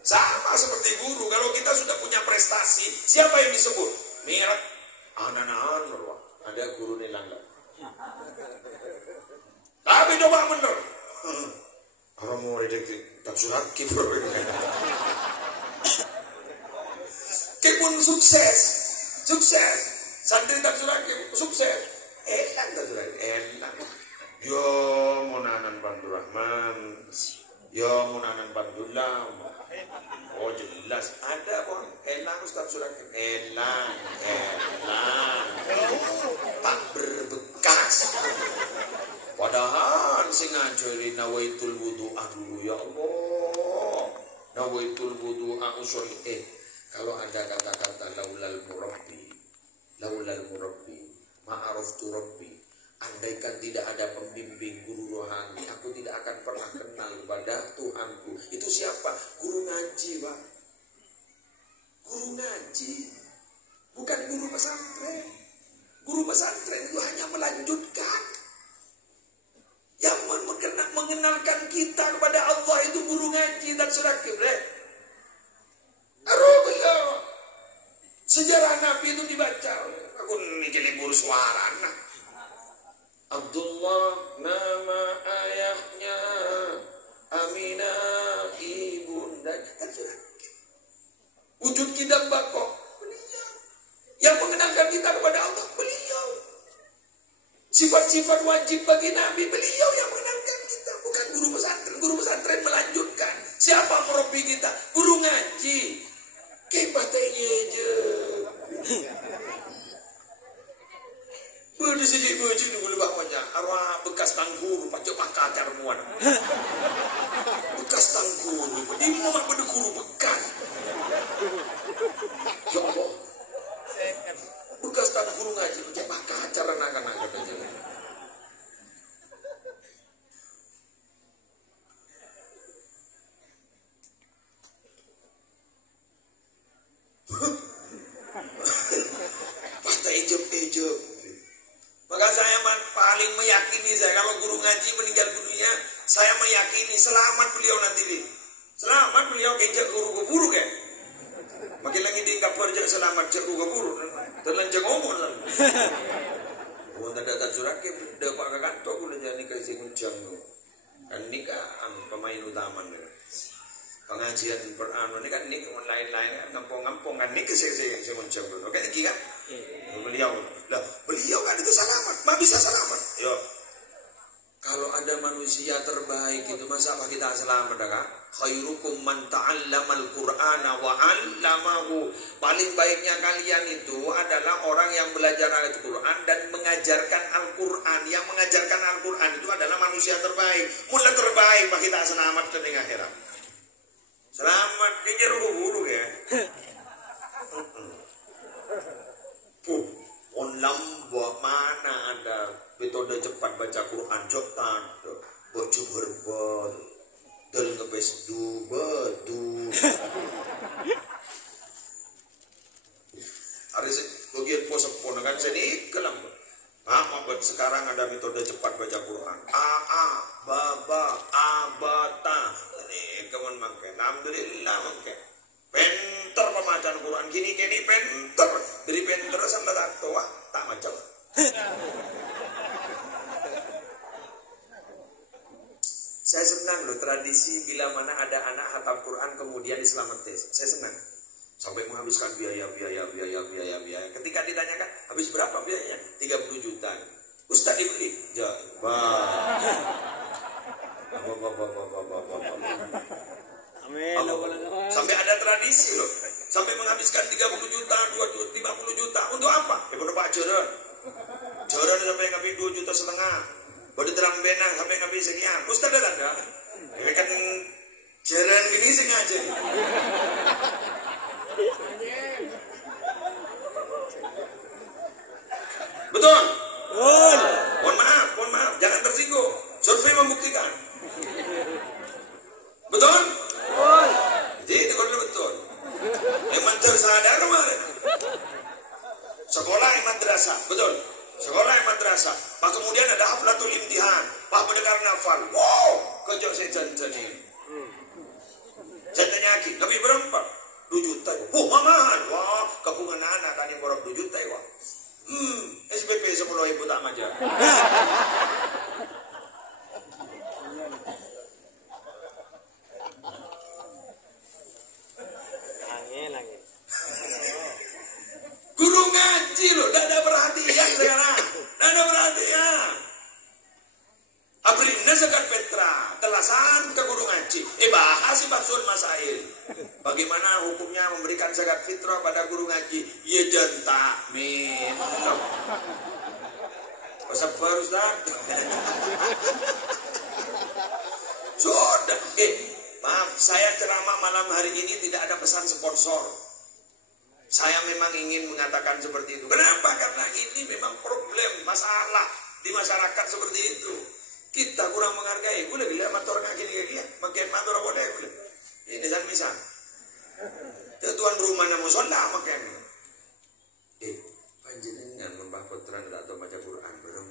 Sama seperti guru, kalau kita sudah punya prestasi, siapa yang disebut? Merek anak-anak, ada guru nilangga. Tapi coba bener. Orang mau redek tak surat kipur. Kipun sukses. Santri tak surat kipur sukses. Enak tak surat, enak. Yo munanan Bantu Rahman. Yo munanan Bantulah. Oh jelas ada bang, elang Ustaz surat elang, tak berbekas. Padahal singajari nawaitul wudu'a dulu ya Allah, nawaitul wudu'a usolli. Kalau ada kata-kata laulal murabbi, ma'araftu rabbi. Andaikan tidak ada pembimbing guru rohani, aku tidak akan pernah kenal kepada Tuhanku. Itu siapa? Guru ngaji, Pak. Guru ngaji. Bukan guru pesantren. Guru pesantren itu hanya melanjutkan. Yang mengenalkan kita kepada Allah itu guru ngaji dan surat Qiblat. Sejarah Nabi itu dibaca. Aku ini jadi guru suara anak. Abdullah nama ayahnya, Aminah ibunda. Wujud kidam bako beliau. Yang mengenalkan kita kepada Allah beliau. Sifat-sifat wajib bagi Nabi beliau yang mengenalkan kita. Bukan guru pesantren. Guru pesantren melanjutkan. Siapa murabi kita? Guru ngaji. Kebatanya aja. Budi sini budi ni boleh banyak. Arwah bekas tanggur, pacok makacar muan. Bekas tanggur, di mana pada guru bekas. Ya Allah. Bekas tanggur ngaji, pacok makacar anak-anak aja. Pasta ejep. Maka saya paling meyakini kalau guru ngaji meninggal dunia, saya meyakini selamat beliau nanti. Selamat beliau kejak guru kan. Makin lagi di kapur jak selamat jak guru. Terlanjang ngomong lah. Oh tak ada surat ke dah pak kantor aku dah jadi kasih kuncang tu. Kan ni kan pemain utama ni. Pengajian Quran ni kan ni lain-lain ngampung-ngampung kan ni saya kuncang tu. Okey lagi kan? Beliau kan itu selamat, bisa selamat. Yo. Kalau ada manusia terbaik itu masa apa kita selamat dah? Khairukum man ta'allamal Qur'ana wa 'allamahu. Paling baiknya kalian itu adalah orang yang belajar Al-Qur'an dan mengajarkan Al-Qur'an. Yang mengajarkan Al-Qur'an itu adalah manusia terbaik. Mula terbaik bagi kita selamat ke tengah akhirat. Selamat di guru ya. Lambak mana ada metode cepat baca Quran jotan baju berbal dan ngebes batu hari bagian posok ponakan sini kelam buat sekarang ada metode cepat baca Quran baba abata ini kawan makan alhamdulillah makan penter pemacaan Quran gini penter dari penter sampai tua tak macam. Saya senang loh tradisi bila mana ada anak hatam Quran kemudian diselamatkan. Saya senang. Sampai menghabiskan biaya. Ketika ditanyakan habis berapa biayanya? 30 juta. Ustaz dibeli. Amin. Sampai ada tradisi loh. sampai menghabiskan 30 juta, 50 juta. Untuk apa? Ya pada Pak Joran. Joran sampai ngambil 2,5 juta. Pada terang benang sampai ngambil sekian. Ustaz ada. Ya kan Joran gini sengaja. Betul? Mohon maaf, jangan tersinggung. Survei membuktikan. Betul? Jadi itu kalau betul. Emang tersadar kemarin. Sekolah yang madrasah, betul. Sekolah yang madrasah. Pak kemudian ada haflatul imtihan. Pak mendengar nafal. Wow, kejauh saya jantan. Jantannya lagi, lebih berapa? 2 juta. Mahal. Wah, kepungan anak kan yang borok 2 juta. Wah. SPP 10.000 tak aja. Guru ngaji loh, tidak ada perhatian sekarang. Tidak ada perhatian. Abrinna zakat fitrah, telasan ke guru ngaji. Bahas basuhan masail. Bagaimana hukumnya memberikan zakat fitrah pada guru ngaji? Ya jantak, min. Sabar Ustaz. Sudah. Maaf, saya ceramah malam hari ini tidak ada pesan sponsor. Saya memang ingin mengatakan seperti itu. Kenapa? Karena ini memang problem, masalah di masyarakat seperti itu. Kita kurang menghargai. Boleh lihat motor nggak gini ya? Makin motor boleh. Ini dan misal. Tuan rumah nama musola makin. Panjenengan membah putra tidak tahu baca Quran belum?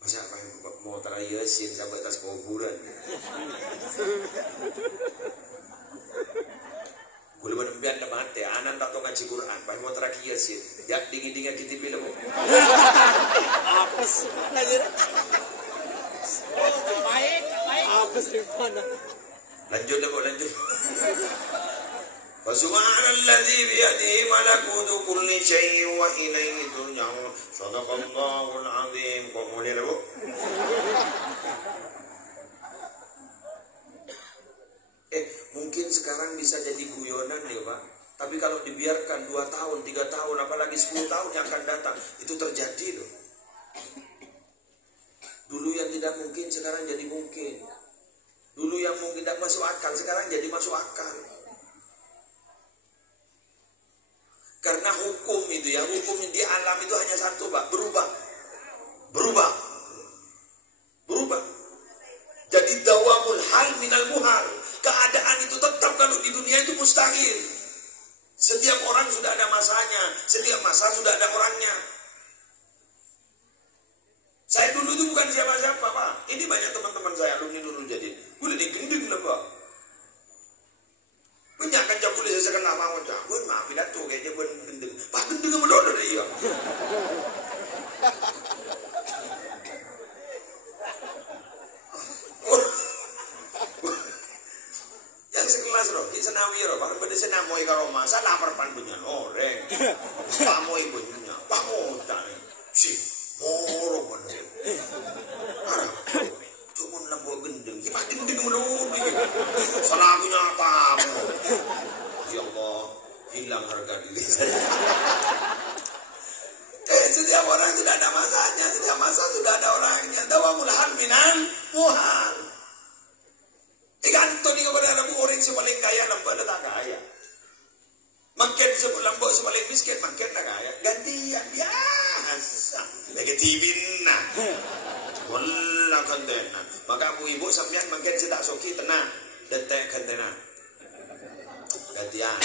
Masa apa mau terayasin sampai atas kuburan? Boleh menembian ke mati, anak tak tahu ngaji Quran, pas mau terakhir sih, jak dingin-dingin kita film. Apes, baik. Apes di mana? Lanjut. Fasubhanalladzi biyadihi malakutu kulli syai'in wa ilaihi turja'un. Shadaqallahul azim. Kok mulai Bu? Mungkin sekarang bisa jadi guyonan ya Pak. Tapi kalau dibiarkan 2 tahun, 3 tahun, apalagi 10 tahun yang akan datang, itu terjadi loh. Dulu yang tidak mungkin sekarang jadi mungkin. Dulu yang mungkin tidak masuk akal sekarang jadi masuk akal. Karena hukum itu ya, hukum di alam itu hanya satu Pak, berubah. Jadi dawamul hal minal muhal. Keadaan itu tetap kalau di dunia itu mustahil. Setiap orang sudah ada masanya, setiap masa sudah ada orangnya. Saya dulu itu bukan siapa-siapa Pak. Ini banyak teman-teman saya alumni Nurul Jadid. Boleh digending lah Pak. Banyak kan jam boleh saya kenal mau jago, maaf tidak tuh kayaknya gendeng. Pak gendeng sama dodo deh iya. Yang sekelas loh, di senawi loh, bahkan pada senamoi kalau masa lapar pan punya orang, pamoi punya, pamotan, si moro bener. Cuma lampu gendeng, kita gendeng melulu, salahnya tamu. Ya Allah, hilang harga diri saya. Setiap orang tidak ada masanya, setiap masa sudah ada orangnya. Dawamul hal minan muhal. Digantung kepada lampu orang sepaling kaya, lampu ada tak kaya. Makin lampu sepaling miskin, makin tak kaya. Gantian biasa. Negatifin nah. Wallah kontenan. Maka ibu sampean makin sedak soki tenang. Detek kontenan. Gantian.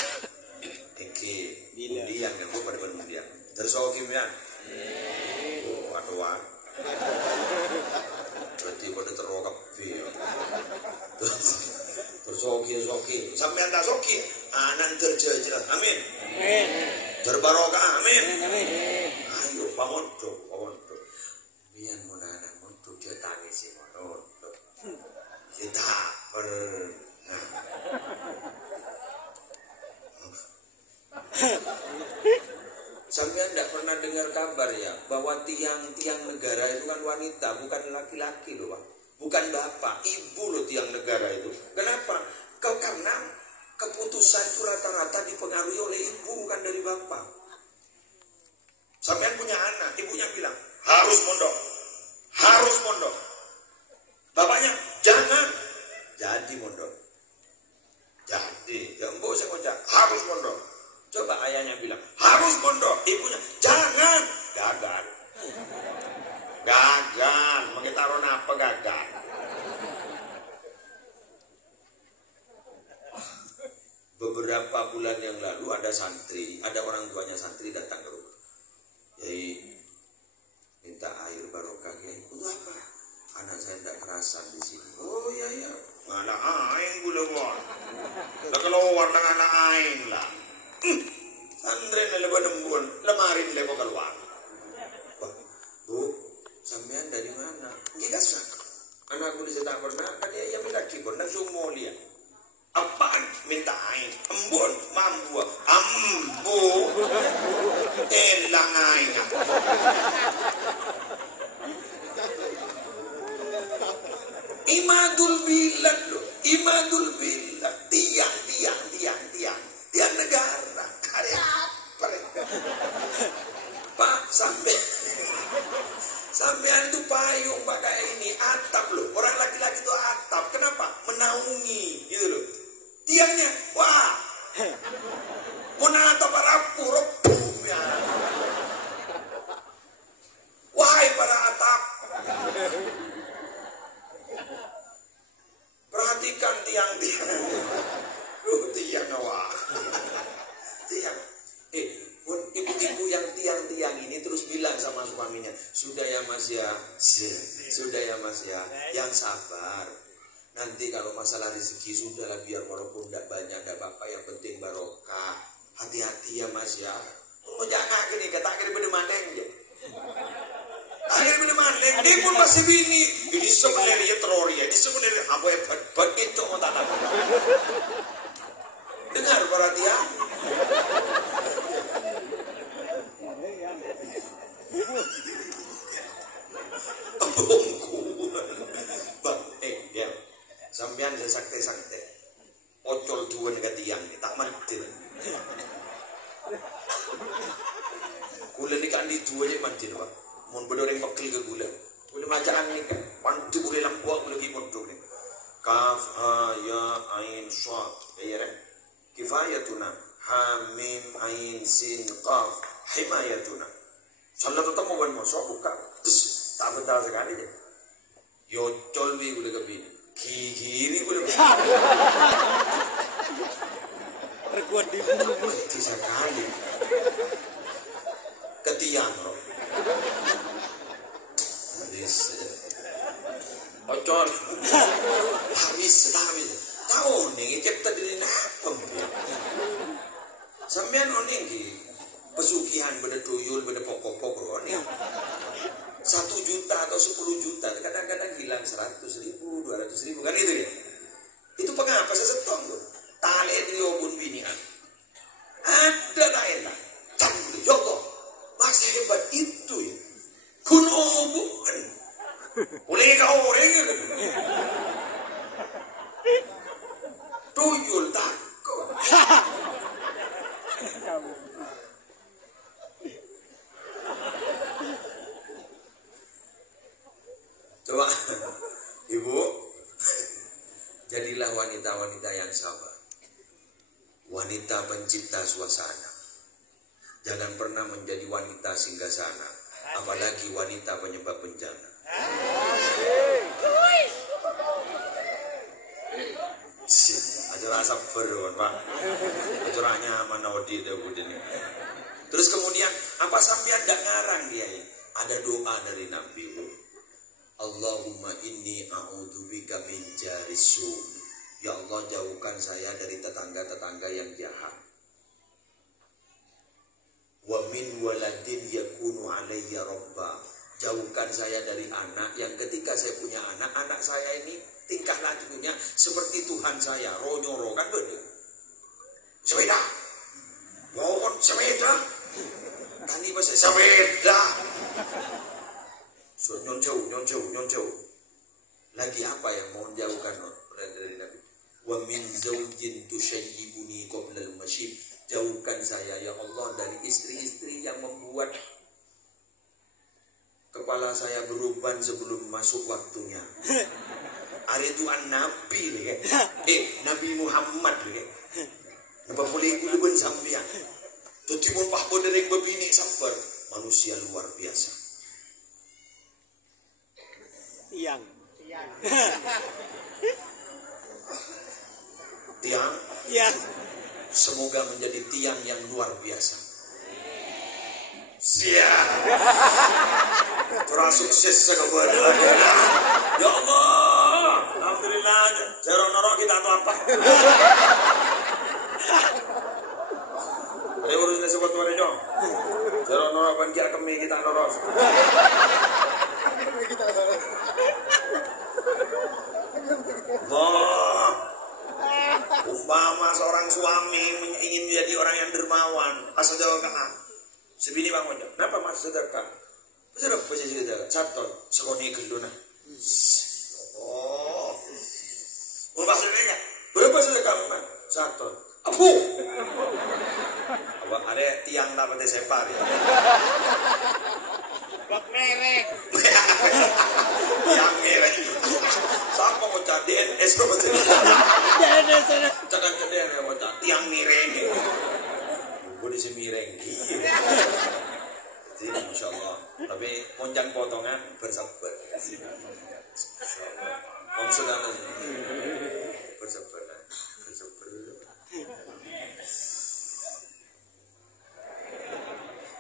Iki undian yang pada undian. Tersoki ya. Aduh. Berarti pada terokap. Tersoki. Sampean tak soki, anak terjajah. Amin. Terbarokah. Amin. Ayo pamonto. Biar mudah-mudahan untuk dia tangis monoto. Kita pernah. Sampean tidak pernah dengar kabar ya bahwa tiang-tiang negara itu kan wanita, bukan laki-laki loh Pak. Bukan bapak, ibu loh tiang negara itu. Kenapa? Karena keputusan itu rata-rata dipengaruhi oleh ibu, bukan dari bapak. Sampean punya anak, ibunya bilang harus mondok, harus mondok. Bapaknya jangan, jadi mondok. Jadi, enggak usah ngocak, harus mondok. Coba ayahnya bilang harus mondok, ibunya jangan, gagal. Gagal, mengetaron apa gagal? Beberapa bulan yang lalu ada santri, ada orang tuanya santri datang ke rumah. Jadi minta air barokah ini. Untuk apa? Anak saya tidak kerasan di sini. Oh iya iya, anak aing boleh buat. Tak kalau warna anak aing lah. Santri lebar lembun, lemarin lebar keluar. Bu, sampean dari mana? Gila sak. Anakku dicetak pernah, kan dia yang minta keyboard, nak semua dia. Apaan minta aing? Embun, mambu, ambu, elang aing. Imadul bilang loh, imadul bilang, tiang negara. Hari apa? Pak, sampean itu payung pakai ini atap loh. Orang laki-laki itu atap. Kenapa? Menaungi, gitu loh. Tiangnya, wah, atap rapuh, ya. Wahai para atap, perhatikan tiang-tiang. Tiang wah. Tiang. Ibu-ibu yang tiang-tiang ini terus bilang sama suaminya, sudah ya mas ya, sudah ya mas ya, yang sabar. Nanti kalau masalah rezeki sudahlah, biar walaupun tidak banyak, tidak apa-apa, yang penting barokah. Hati-hati ya mas ya. Oh jangan gini, kata akhirnya bener maneng ya. Akhirnya bener maneng, dia pun masih bini. Ini sebenarnya teror ya, ini sebenarnya apa ya, buat itu mau tanam. Dengar para tiang. Bang, dia sampean saya sakte ocol duan ke tiang ni tak mati. Gula ni kan di dua je mati pak. Mun bedoreng pakil ke gula. Gula macam ni kan. Pantu boleh lampuak boleh gimodok ni. Kaf ha ya ain sha. Ya kan? Kifayatuna ha mim ain sin qaf himayatuna. Salah tetap mau masuk buka. Tak betul sekali je. Yo colwi boleh kebini. Kiri boleh. Terkuat di bumi. Itu sekali. Ketiang loh. Habis. Ocol. Habis. Tahu nih kita dari apa? Sampean oning ki pesugihan beda tuyul beda pokok-pokok nih. 1 juta atau 10 juta kadang-kadang hilang 100.000, 200.000 kan itu ya. Itu pengapa sesetong tuh. Tali diobun binian. Ada lain lah. Canggih, ya Allah. Masih hebat itu ya. Kuno obun. Boleh kau orang ya. Tuyul takut. Coba, ibu, jadilah wanita-wanita yang sabar. Wanita pencipta suasana. Jangan pernah menjadi wanita singgasana, apalagi wanita penyebab bencana. Acara sabar, Pak. Acaranya mana odi ini. Terus kemudian, apa sampean tidak ngarang dia ini? Ada doa dari Nabi. Allahumma inni a'udzubika min jarisu. Ya Allah, jauhkan saya dari tetangga-tetangga yang jahat. Wa min waladin yakunu alayya rabba. Jauhkan saya dari anak yang ketika saya punya anak, anak saya ini tingkah lakunya seperti Tuhan saya, ronyoro kan betul. Sepeda. Mohon sepeda. Tadi bahasa sepeda. So, nyon jauh. Lagi apa yang mohon jauhkan dari Nabi? Wa min zawjin tushayyibuni qoblal masyib. Jauhkan saya ya Allah dari istri-istri yang membuat kepala saya beruban sebelum masuk waktunya. Ari itu nabi nih, Nabi Muhammad nih. Napa boleh guluban sampean? Tuti mun pahbo dereng bebini sabar, manusia luar biasa. Tiang. Tiang. Ya. Semoga menjadi tiang yang luar biasa. Siap. Kurang sukses sekeluar. Ya Allah, alhamdulillah. Jarang norok kita atau apa? Ada urusnya sebut tuan itu. Jarang norok banjir kami kita norok. Allah. Umpama seorang suami ingin menjadi orang yang dermawan, asal jawab kan? Sebini bang Ojo, kenapa mas sedekah? Betul apa sih sedekah? Catot, sekoni genduna. Oh, maksudnya berapa sedekah mas? Catot. Apu. Apa ada tiang dapat disepar ya? Bak merek. Tiang merek. Siapa mau cari DNS lo macam ni? DNS. Jangan cari DNS mau cari tiang mireng. Boleh semireng. Jadi insya Allah. Tapi monjang potongan bersabar. Om saudara bersabar.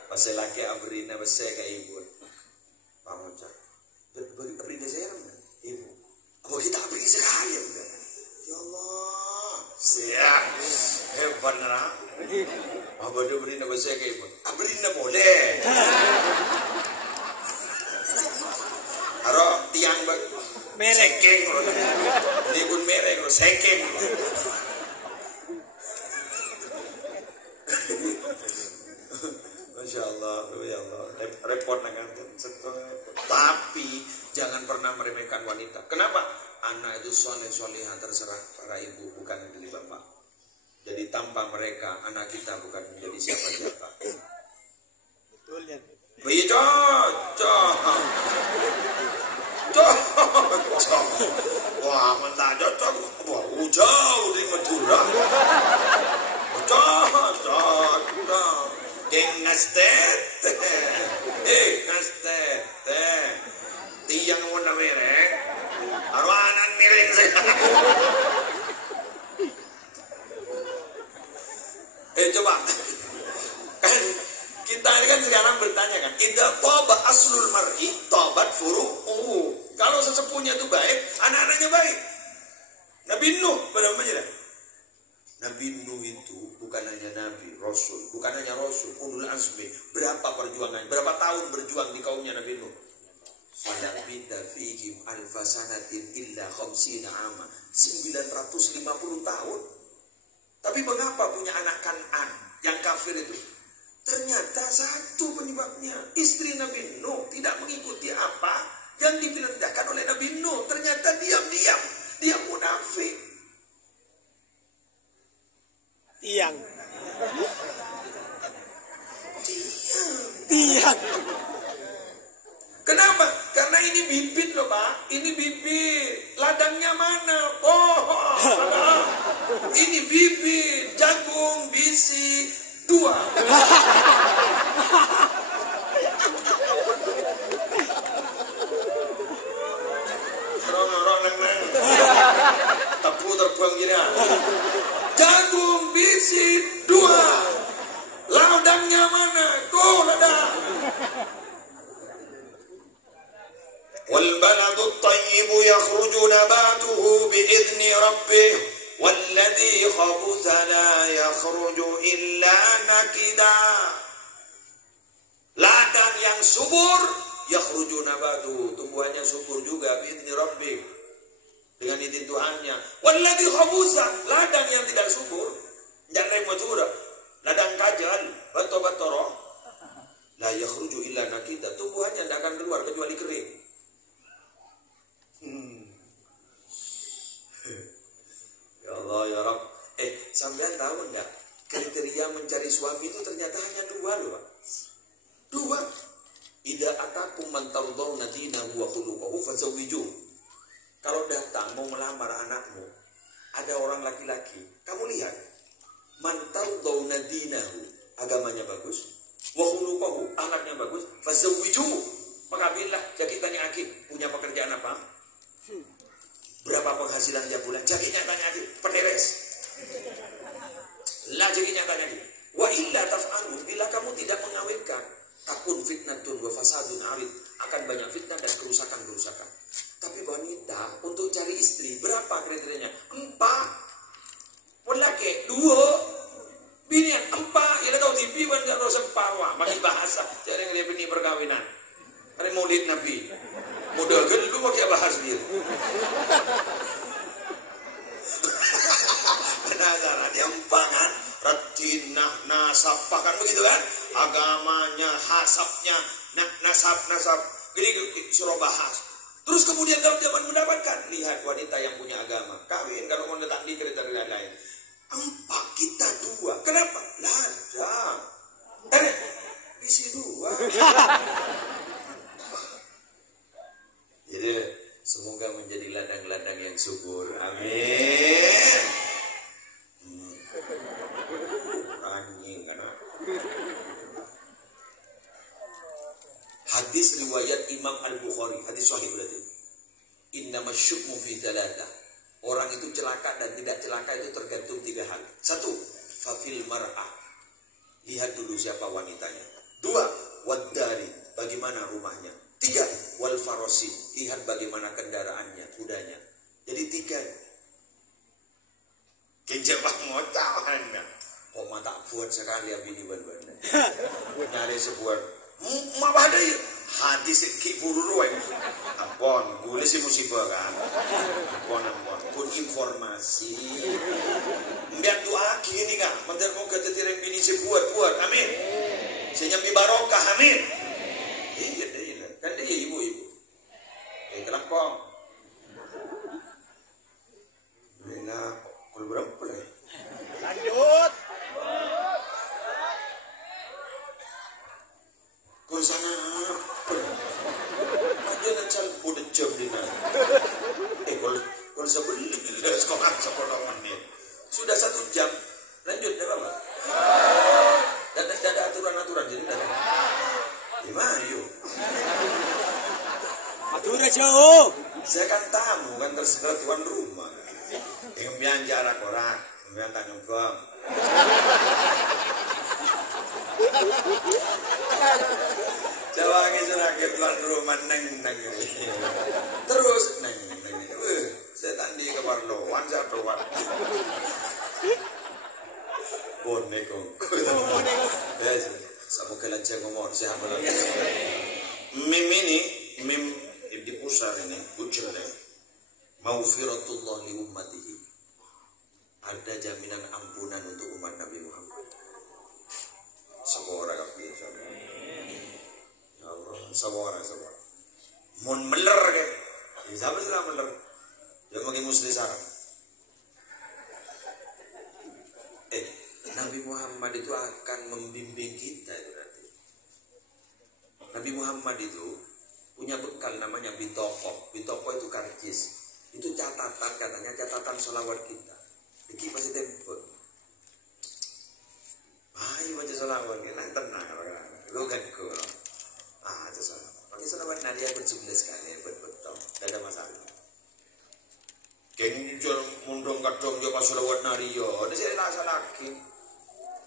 Pasal laki abrina besar ke ibu. Pamoca. Abrina saya ibu. Apa kita abri sekali? Ya Allah. Siap. Hebat lah. Apa dia abrina besar ke ibu? Abrina boleh. Aro tiang merek. Sekeng. Dibun merek sekeng. Masya Allah, ya Allah, repot dengan tapi jangan pernah meremehkan wanita. Kenapa? Anak itu soleh-solehah terserah para ibu, bukan dari bapak. Jadi tanpa mereka, anak kita bukan menjadi siapa-siapa. Betul ya. Cocok. Wah, mentah cocok. Wah, jauh di Madura. Cocok. Geng nastet, nastet, tiang warna merah, arwanan miring saya. Coba, kan kita ini kan sekarang bertanya kan, tidak tobat aslul mar'i, tobat furu'u. Kalau sesepuhnya itu baik, anak-anaknya baik. Nabi Nuh pada namanya. Nabi Nuh itu bukan hanya Nabi, Rasul, bukan hanya Rasul, ulul azmi. Berapa perjuangannya, berapa tahun berjuang di kaumnya Nabi Nuh? Falabitha fihim alfasanatin illa khamsina ama. 950 tahun. Tapi mengapa punya anak Kan'an yang kafir itu? Ternyata satu penyebabnya, istri Nabi Nuh tidak mengikuti apa yang diperintahkan oleh Nabi Nuh. Ternyata diam-diam, dia munafik. Tiang. Kenapa? Karena ini bibit loh Pak. Ini bibit. Ladangnya mana? Oh, ini bibit. Jagung, bisi, 2. Orang-orang tepu terbuang gini. Jagung, bisi, 2. Ladangnya mana? Kau ladang. Wal baladu tayyibu yakhruju nabatuhu bi'idni rabbih walladhi khabutha la yakhruju illa nakida. Ladang yang subur yakhruju nabatuhu, tumbuhannya subur juga bi'idni rabbih, dengan izin Tuhannya. Walladhi khabutha, ladang yang tidak subur, jangan majura, ladang kajal, bato-batoro, la yakhruju illa nakida, tumbuhannya tidak akan keluar kecuali kering. Ya Allah ya Rabb, Sampean tahu enggak? Kriteria mencari suami itu ternyata hanya 2 loh, Pak. 2. Idza atakum man tardawna dinahu wa khuluquhu fazawwijuhu. Kalau datang mau melamar anakmu, ada orang laki-laki, kamu lihat, man tardawna dinahu, agamanya bagus, wa khuluquhu, anaknya bagus, fazawwijuhu. Pakawinlah, jakitannya akib, punya pekerjaan apa? Berapa penghasilan tiap bulan? Jakinya tanya akib, peneres. Lah jakinya tanya akib. Wa illa taf'alu, bila kamu tidak mengawinkan, takun fitnatun wa fasadun arid, akan banyak fitnah dan kerusakan-kerusakan. Tapi wanita untuk cari istri berapa kriterianya? 4. Laki 2. Binian 4. Ya tahu TV kan enggak usah parwa, masih bahasa. Cari yang bini perkawinan. Ada maulid Nabi. Modal kan lu pakai bahas dia. Penasaran dia 4 kan? Radinah, nasab, kan begitu kan? Agamanya, hasabnya, nasab. Jadi suruh bahas. Terus kemudian kalau dia mendapatkan, lihat wanita yang punya agama, kawin kalau mau datang di kriteria lain. 4, kita 2. Kenapa? Ladang. Isi 2. Jadi semoga menjadi ladang-ladang yang subur. Amin. Anjing kan. Hadis riwayat Imam Al-Bukhari, hadis sahih berarti. Innamas syukmu fi thalatha. Orang itu celaka dan tidak celaka itu tergantung 3 hal. 1, fafil mar'ah. Lihat dulu siapa wanitanya. 2, waddari, bagaimana rumahnya. 3, wal farosi, lihat bagaimana kendaraannya, kudanya. Jadi 3. Kenjebak ngotawannya. Oh mata buat sekali ya bini ban-ban. Nyari sebuah mabah ada ya. Hadis ki bururu ya. Ampun, boleh sih musibah kan. Ampun. Pun informasi. Biar doa gini kan. Menteri mau ketetireng bini sebuat. Amin. Senyambi barokah. Amin. Iya. Kan dia ibu-ibu. Kelakong. Nah, kalau berapa lah? Lanjut. Kau sana apa? Aja nanti udah jam di mana? Kalau sebelah sekolah 10 menit. Sudah 1 jam. Lanjut, dah apa? Dan ada aturan-aturan jadi dah. Gimana yuk? Aturan jauh. Saya kan tamu kan terserah tuan rumah. Yang biang jarak orang, yang tanya kong. Coba kita ke tuan rumah neng. Terus neng. Saya tadi ke Barlowan, saya keluar. Boneko. Sama kelacak ngomong siapa lagi? Mim di pusat ini, ucap deh. Maufiratullah li ummatihi. Ada jaminan ampunan untuk umat Nabi Muhammad. Semua orang bisa. Ya Allah, semua orang. Mun meler deh. Siapa sih meler? Dia mungkin muslim sarang. Nabi Muhammad itu akan membimbing kita itu nanti. Nabi Muhammad itu punya bekal namanya bitoko. Bitoko itu karcis. Itu catatan katanya, catatan sholawat kita. Iki pasti tempo. Ayo baca sholawat kita tenang. Lu kan kau. Baca sholawat. Pakai sholawat Nabi ber-11 kali betul. Tidak ada masalah. Kayaknya jual mundong kadong dia pas sholawat Nabi yo. Ada saya rasa lagi.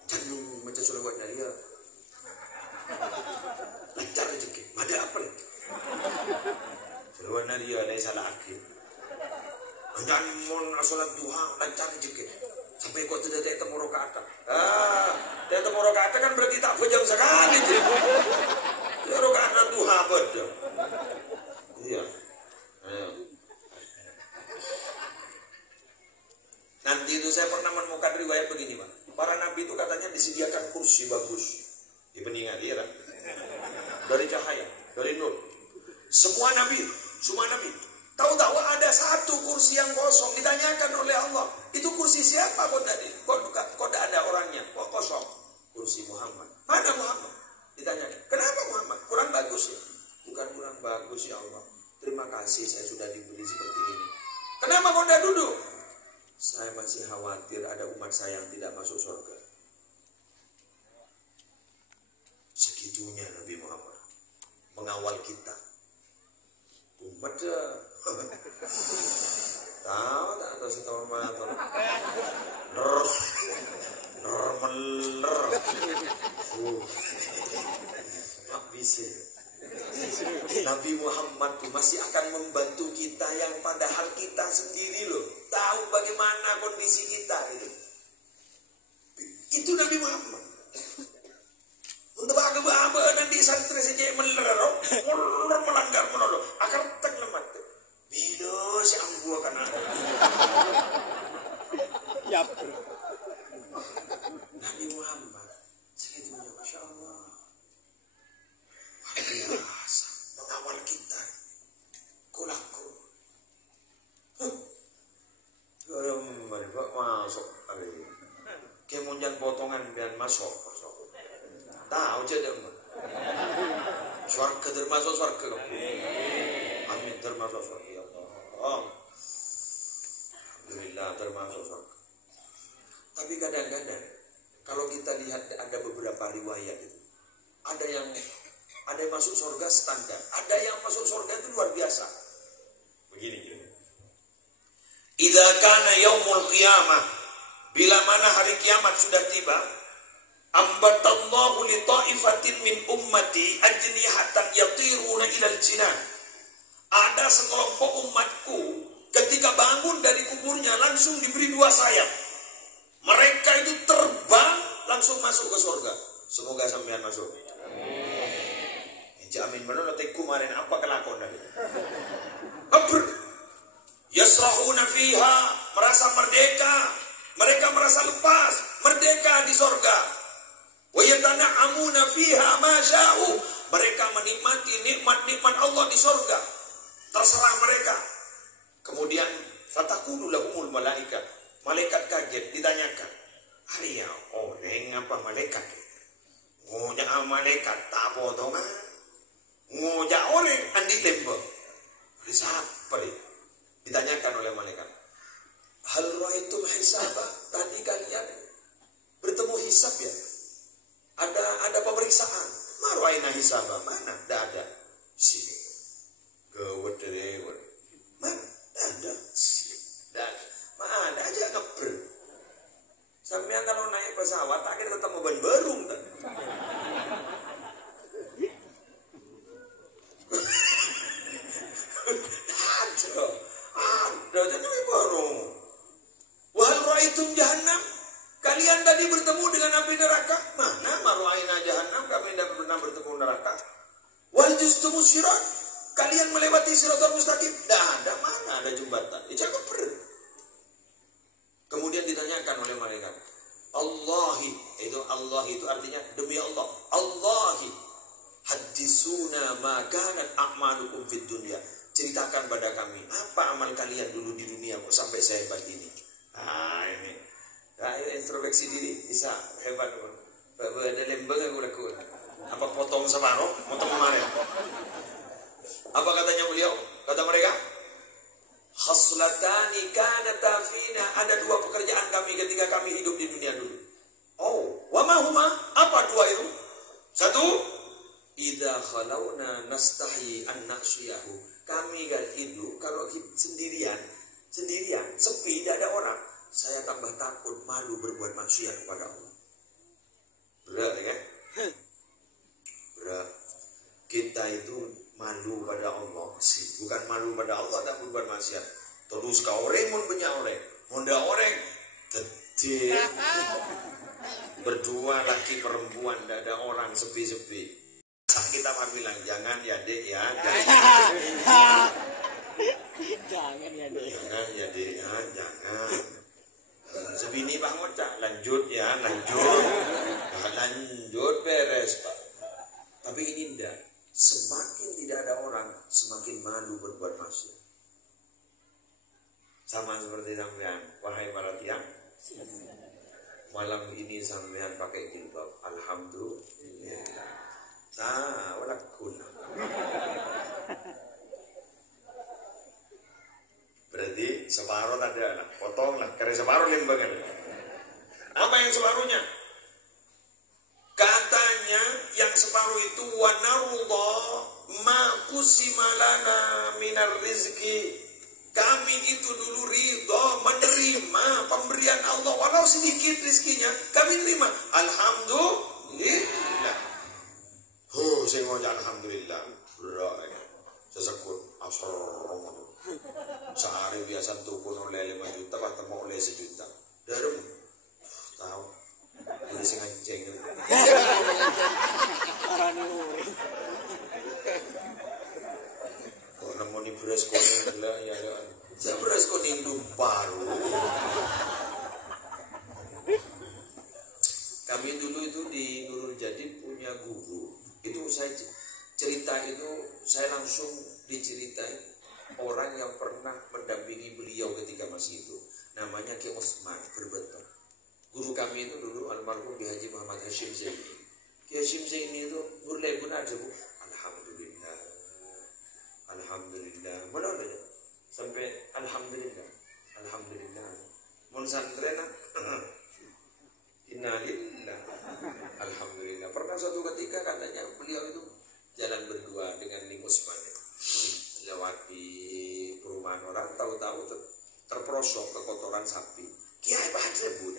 Jangan baca sholawat Nabi yo. Lancar rezeki. Ada apa nih? Sholawat Nabi yo ada salah akhir. Jangan mau sholat duha lancar rezeki. Sampai kau tidak temu rakaat. Tidak temu rakaat kan berarti tak fajam sekali. Ya rakaat duha betul. Iya. Nanti itu saya pernah menemukan riwayat begini, Pak. Para nabi itu katanya disediakan kursi bagus di peninggal dia, dari cahaya, dari nur. Semua nabi. Tahu-tahu ada satu kursi yang kosong, ditanyakan oleh Allah, itu kursi kursi siapa kok tidak ada orangnya, kok kosong? Kursi Muhammad. Mana Muhammad? Ditanya, kenapa Muhammad? Kurang bagus ya? Bukan kurang bagus ya Allah. Terima kasih saya sudah diberi seperti ini. Kenapa kau tidak duduk? Saya masih khawatir ada umat saya yang tidak masuk surga. Segitunya Nabi Muhammad mengawal kita. Umat tahu si tahu mana tahu. Nabi Muhammad tuh masih akan membantu kita yang padahal kita sendiri loh tahu bagaimana kondisi kita itu. Itu Nabi Muhammad. Untuk apa nanti santri saja melanggar menolong akan terlemat. Bila si anggu akan ada. Ya. Nabi Muhammad segitunya, Masya Allah. Biasa mengawal kita. Kulaku. Masuk. Kemunjan potongan dan masuk. Tahu aja enggak? Surga termasuk surga. Amin termasuk surga ya Allah. Alhamdulillah termasuk surga. Tapi kadang-kadang kalau kita lihat ada beberapa riwayat itu, ada yang masuk surga standar, ada yang masuk surga itu luar biasa. Begini. Idza kana yaumul qiyamah, bila mana hari kiamat sudah tiba, ambatallahu li ta'ifatin min ummati ajnihatan yatiruna ilal jinan. Ada sekelompok umatku ketika bangun dari kuburnya langsung diberi 2 sayap. Mereka itu terbang langsung masuk ke surga. Semoga sampean masuk. Amin. Jamin mana nanti kemarin apa kelakuan tadi? Abr. Yasrahuna fiha, merasa merdeka. Mereka merasa lepas, merdeka di surga. Wa yatana'amuna fiha ma sya'u. Mereka menikmati nikmat-nikmat Allah di surga. Terserah mereka. Kemudian fatakulu lahumul malaikat. Malaikat kaget, ditanyakan, "Hari ya orang apa malaikat? Ngojak malaikat tak potongan. Ngojak orang andi tembok." Siapa dia? Ditanyakan oleh malaikat, "Hal ra'aitum hisaba?" Tadi kalian bertemu hisab ya? Ada pemeriksaan. Ma ra'aina hisaba? Mana? Tidak ada. Sini. Gawat deh. Mana? Ada. Dan mana aja ngeber. Sampean kalau naik pesawat akhirnya ketemu ban berung kan. Ada jadi baru. Wahal ra'aitum jahannam? Kalian tadi bertemu dengan api neraka? Mana maru'aina jahannam? Kami tidak pernah bertemu neraka. Wal justumus sirat? Kalian melewati siratal mustaqim? Tidak ada. Mana ada jembatan? Jangan ber. Kemudian ditanyakan oleh malaikat, Allahi, Allah itu artinya demi Allah. Allahi hadisuna ma kanat a'malukum fid dunya. Ceritakan pada kami apa amal kalian dulu di dunia kok sampai sehebat ini. Ini. Ayo introspeksi diri bisa hebat kan. Ada lembang yang udah kuat. Apa potong separuh, potong kemarin. Apa katanya beliau? Kata mereka, khaslatani kanata fina, ada 2 pekerjaan kami ketika kami hidup di dunia dulu. Oh, wa ma huma? Apa 2 itu? 1, idza khalawna nastahi an na'siyahu. Kami itu kalau sendirian, sepi, tidak ada orang, saya tambah takut, malu berbuat maksiat kepada Allah. Berat ya? Berat. Kita itu malu pada Allah sih, bukan malu pada Allah tak berbuat maksiat. Terus kau orang mun punya orang, munda orang gede. Berdua laki perempuan, tidak ada orang, sepi-sepi. Kita bilang jangan ya dek ya, Jangan ya dek. Jangan ya dek ya, jangan. Sebini Pak Ngocak, lanjut ya, lanjut beres Pak. Tapi ini enggak. Semakin tidak ada orang, semakin malu berbuat maksiat. Sama seperti sampean, wahai para tiang, malam ini sampean pakai jilbab, alhamdulillah. Nah, walakun. Berarti separuh ada lah, potong lah, karena separuh limbangan. Apa yang separuhnya? Katanya yang separuh itu wanarudha ma kusimalana minar rizki. Kami itu dulu ridho menerima pemberian Allah walau sedikit rizkinya, kami terima. Alhamdulillah. Saya ngomong alhamdulillah. Berat. Sesekut asal. Sehari biasa tukun oleh 5 juta, bahkan mau oleh 1 juta. Darum. Tahu. Ini sing anjing. Kok nemoni beras kuning lah ya kan. Saya beras kuning baru. Kami dulu itu di Nurul Jadid punya guru. Itu saya cerita itu saya langsung diceritain orang yang pernah mendampingi beliau ketika masih itu. Namanya Ki Osman Berbeton. Guru kami itu dulu almarhum Ki Haji Muhammad Hashim Zaini. Ki Hashim Zaini itu mulai pun ada bu. Alhamdulillah. Alhamdulillah. Mana ada? Sampai alhamdulillah. Alhamdulillah. Mun santrena. Innalillah. Alhamdulillah. Pernah suatu ketika katanya beliau itu jalan berdua dengan Ning Usman. Lewat di perumahan orang, tahu-tahu terperosok ke kotoran sapi. Kiai Badre bu.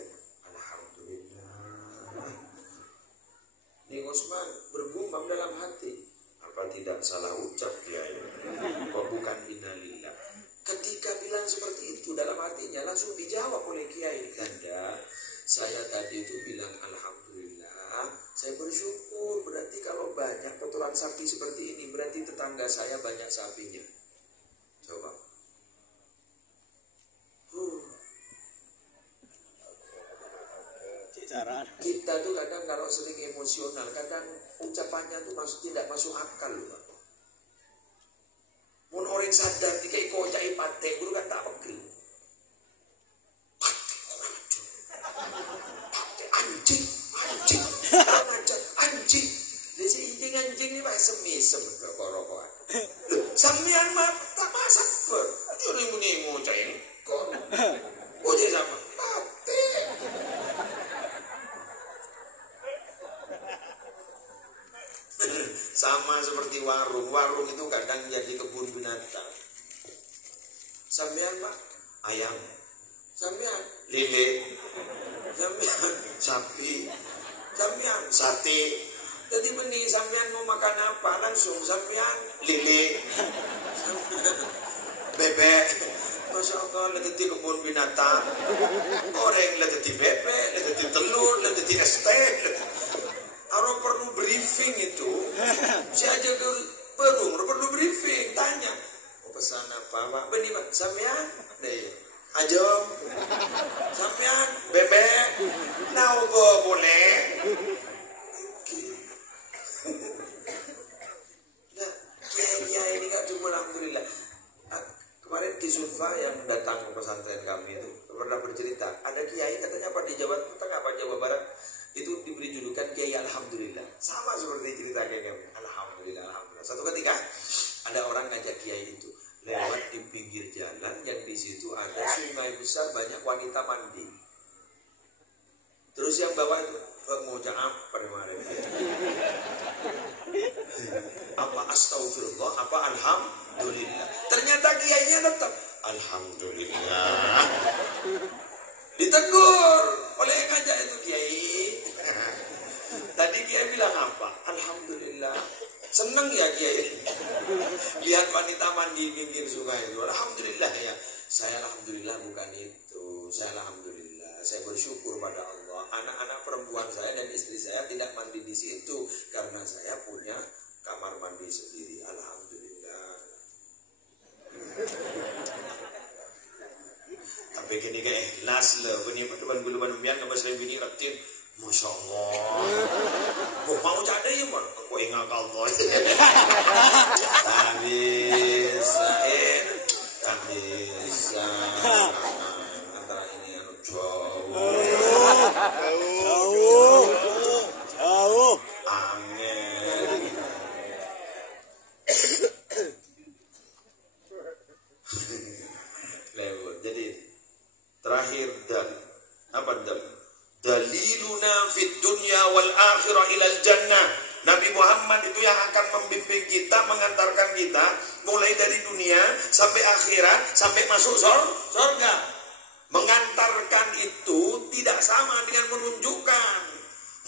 Ning Usman bergumam dalam hati, apa tidak salah ucap Kiai? Kok bukan innalillah? Ketika bilang seperti itu dalam hatinya langsung dijawab oleh Kiai. Ganda, saya tadi itu bilang alhamdulillah, saya bersyukur. Berarti kalau banyak kotoran sapi seperti ini, berarti tetangga saya banyak sapinya. Coba. Kita tuh kadang kalau sering emosional, kadang ucapannya tuh tidak masuk akal loh. Mun orang sadar di kayak kocai pate, guru kan tak pegel. Pate orang aja. Pate anjing, anjing. Jadi anjing ini pakai semisem rokok-rokokan. Samian mah tak masak ber. Jadi muni ngocai kok. Ngocai sama pate. Sama seperti warung itu kadang jadi kebun binatang. Sampean Pak, ayam. Sampean lele. Sampean sapi. Sampean sate. Jadi benih sampean mau makan apa langsung sampean lele. Bebek. Masya Allah, leteti kebun binatang. Orang leteti bebek, leteti telur, leteti estek. Kalau perlu briefing itu, saya aja perlu briefing, tanya. Mau pesan apa, Pak? Benih, Pak. Sampean? Deh. Ajom. Sampean? Bebek? Naugo boleh? Nah, kiai ini kan cuma alhamdulillah. Kemarin Ki Sulfa yang datang ke pesantren kami itu pernah bercerita. Ada kiai katanya apa di Jawa Tengah, apa Jawa Barat, itu diberi julukan Kiai Alhamdulillah. Sama seperti cerita kayak kami. Alhamdulillah. Satu ketika ada orang ngajak kiai itu lewat di pinggir jalan yang di situ ada sungai besar, banyak wanita mandi. Terus yang bawah itu mau apa kemarin? Apa astagfirullah, apa alhamdulillah. Ternyata kiainya tetap alhamdulillah. Ditegur oleh yang ngajak itu kiai. Tadi kiai bilang apa? Alhamdulillah. Seneng ya kiai lihat wanita mandi pinggir sungai itu. Alhamdulillah ya. Saya alhamdulillah bukan itu. Saya alhamdulillah, saya bersyukur pada Allah. Anak-anak perempuan saya dan istri saya tidak mandi di situ karena saya punya kamar mandi sendiri. Alhamdulillah. Tapi gini kayak ikhlas lah. Bini pertemuan buluan mian sama saya bini retin. Masya Allah. Kok mau cadai ya man? Kok ingat Allah. Tak bisa. Tak bisa. Antara ini anu jauh. dal. Apa dal? Daliluna fid dunya wal akhirah ilal jannah. Nabi Muhammad itu yang akan membimbing kita, mengantarkan kita mulai dari dunia sampai akhirat, sampai masuk surga. Mengantarkan itu tidak sama dengan menunjukkan.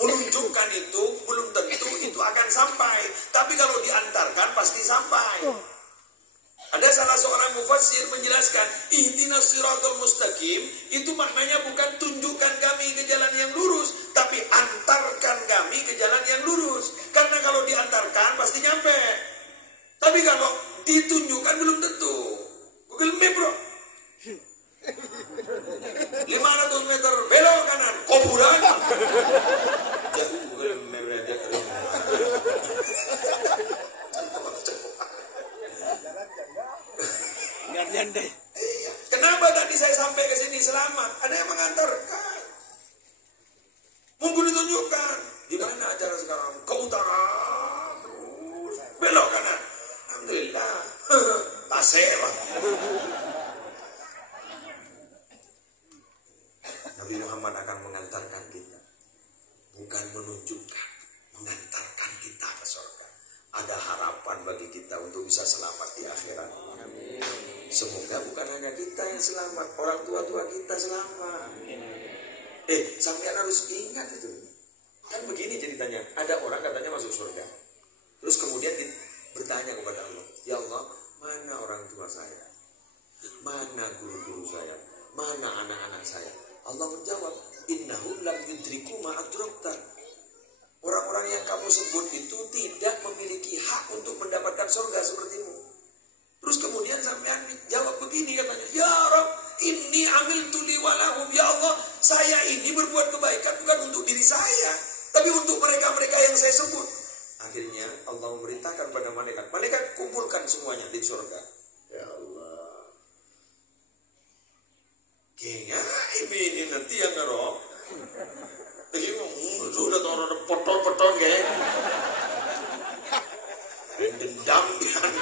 Menunjukkan itu belum tentu itu akan sampai. Tapi kalau diantarkan pasti sampai. Ada salah seorang mufassir menjelaskan, ihdinas siratal mustaqim itu maknanya bukan tunjukkan kami ke jalan yang lurus, tapi antarkan kami ke jalan yang lurus. Karena kalau diantarkan pasti nyampe. Tapi kalau ditunjukkan belum tentu. Google Map, bro. 500 meter belok kanan, kuburan. Jauh Google Map ada. Nyandai. Kenapa tadi saya sampai ke sini selamat? Ada yang mengantarkan. Mungkin ditunjukkan. Di mana acara sekarang? Ke utara. Terus belok kanan. Alhamdulillah. Tasir. Nabi Muhammad akan mengantarkan kita. Bukan menunjukkan. Mengantarkan kita ke surga. Ada harapan bagi kita untuk bisa selamat di akhirat. Semoga bukan hanya kita yang selamat, orang tua-tua kita selamat. Sampean harus ingat itu. Kan begini ceritanya, ada orang katanya masuk surga. Terus kemudian bertanya kepada Allah, ya Allah, mana orang tua saya? Mana guru-guru saya? Mana anak-anak saya? Allah menjawab, innahum lam yudriku ma adrakta. Orang-orang yang kamu sebut itu tidak memiliki hak untuk mendapatkan surga sepertimu. Terus kemudian sampean jawab begini katanya, ya Rabb, inni amiltu li walahum. Ya Allah, saya ini berbuat kebaikan bukan untuk diri saya, tapi untuk mereka-mereka yang saya sebut. Akhirnya Allah memerintahkan pada malaikat, malaikat kumpulkan semuanya di surga. Ya Allah. Kayaknya ini nanti yang ngerok. Sudah taruh potong-potong kayak. Dendam kan.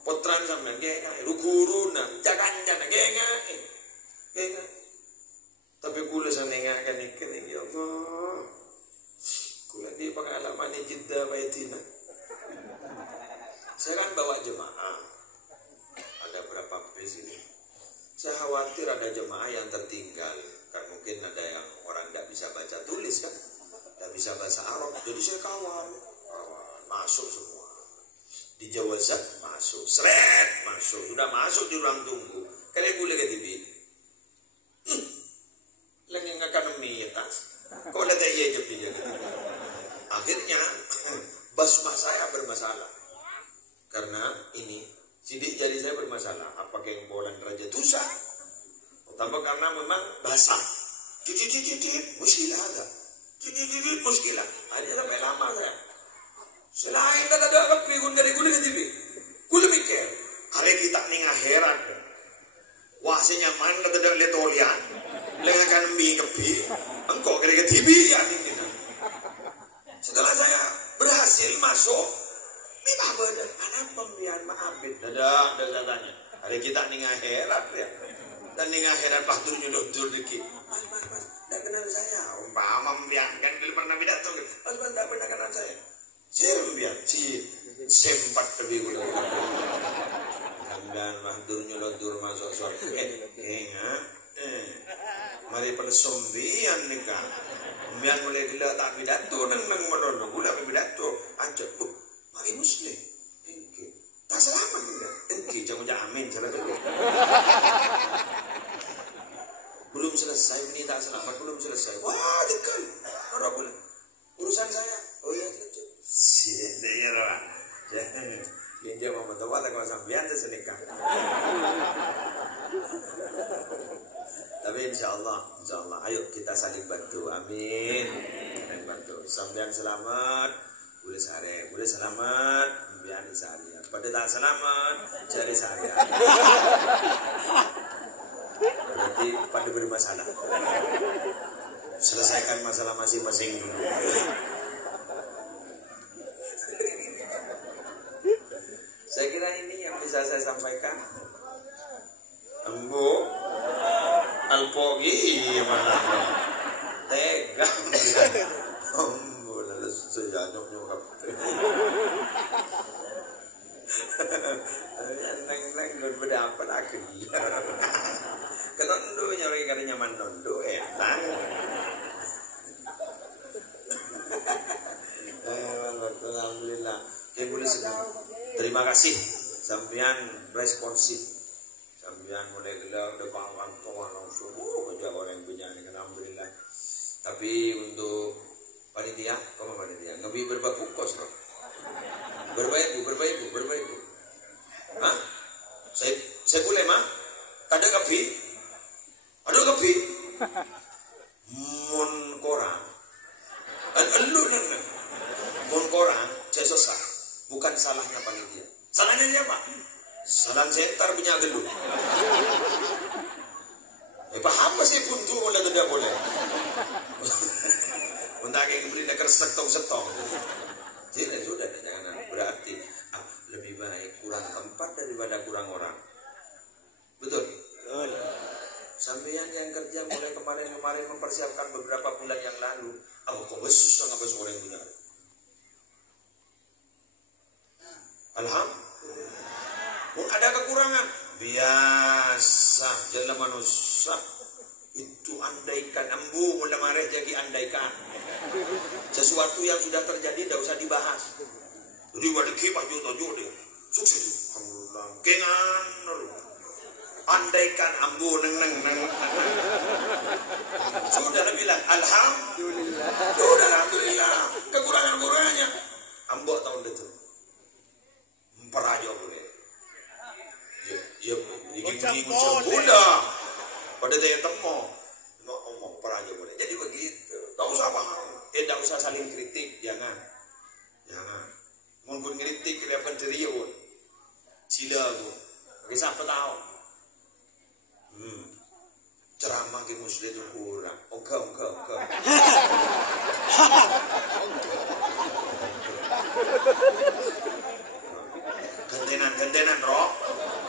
Potran sama genga, lu guru na, jangan genga. Tapi kula sana kan ikan ini ya Allah. Kula di pengalaman ini Jeddah Baitina. Saya kan bawa jemaah. Ada berapa bis ini? Saya khawatir ada jemaah yang tertinggal. Kan mungkin ada yang orang nggak bisa baca tulis kan, nggak bisa bahasa Arab. Jadi saya kawal masuk semua. Di Jawa Zat masuk, seret masuk, sudah masuk di ruang tunggu. Kalian boleh ke TV? Lagi akan tas. Kau lihat aja jepinya. Akhirnya basmah saya bermasalah. Karena ini sidik jari saya bermasalah. Apakah yang bolan Raja Tusa? Tambah karena memang basah. Muskilah ada. Muskilah. Akhirnya sampai lama saya. Selain kata doa kak kuligun dari kulit ke TV, kulit mikir, hari kita ning akhirat, wasinya man kata doa letolian, lengakan mi kepi, engkau kira ke TV ya nih. Setelah saya berhasil masuk, minta bener, anak pembian maafin, dadah tanya, hari kita ning akhirat ya, dan ning akhirat waktu nyudur dikit, mas, tidak kenal saya, umpama pembian kan dulu pernah pidato, mas tidak pernah kenal saya. Biar sempat lebih dulu. Dan mahdur nyolodur masuk surga. Mari pada sombian nikah. Biar mulai gila tak pidato nang menolong gula pidato. Ajak bu, mari muslim. Tak selamat enggak? Jangan amin salah tu. Belum selesai ini tak selamat belum selesai. Wah dekat. Orang boleh urusan saya. Oh iya. Sini ya lah, yang dia mau betul ada kalau sambian tu senikah. Tapi insya Allah, ayo kita saling bantu, amin. Saling bantu, sambian selamat, boleh selamat, sambian sehari. Pada tak selamat, cari sehari. Berarti pada bermasalah. Selesaikan masalah masing-masing dulu. Saya kira ini yang bisa saya sampaikan. kalpo gimana? Tega. Boleh sejanyok nyokap. Neng berapa lagi? Kenondo nyari kali nyaman nondo enak. Alhamdulillah. Boleh senang. Terima kasih sampean responsif. Sampean mulai gelar depan tuan langsung. Kerja orang punya ini alhamdulillah. Tapi untuk panitia, kamu panitia ngebi berbagi kos loh. Berbaiku. Hah? Saya boleh mah? Ada kopi? Ada kopi? Mon koran. Elu neng. Mon koran, saya susah. Bukan salahnya panitia. Salahnya siapa? Salah sentar punya gelu. Paham masih pun tu boleh tidak boleh. Untuk yang beli nak setong. Jadi sudah jangan berarti lebih baik kurang tempat daripada kurang orang. Betul. Sampeyan yang kerja mulai kemarin mempersiapkan beberapa bulan yang lalu. Aku kok besar sampai sore punya. Alhamdulillah. Ada kekurangan. Biasa jalan manusia. Itu andaikan ambu mula marah jadi andaikan. Sesuatu yang sudah terjadi tidak usah dibahas. Jadi wadah kipah jodoh dia. Sukses. Alhamdulillah. Kengan. Andaikan ambu neng. Sudah bilang alhamdulillah. Sudah alhamdulillah. Kekurangannya ambu tahun itu. Perajo boleh. Ya, ini udah. Pada dia temu, ngomong perajo boleh. Jadi begitu. Tak usah paham. Tak usah saling kritik, jangan. Mungkin kritik dia pendirian. Sila tu. Kisah apa tahu? Ceramah ke muslim tu kurang. Engkau.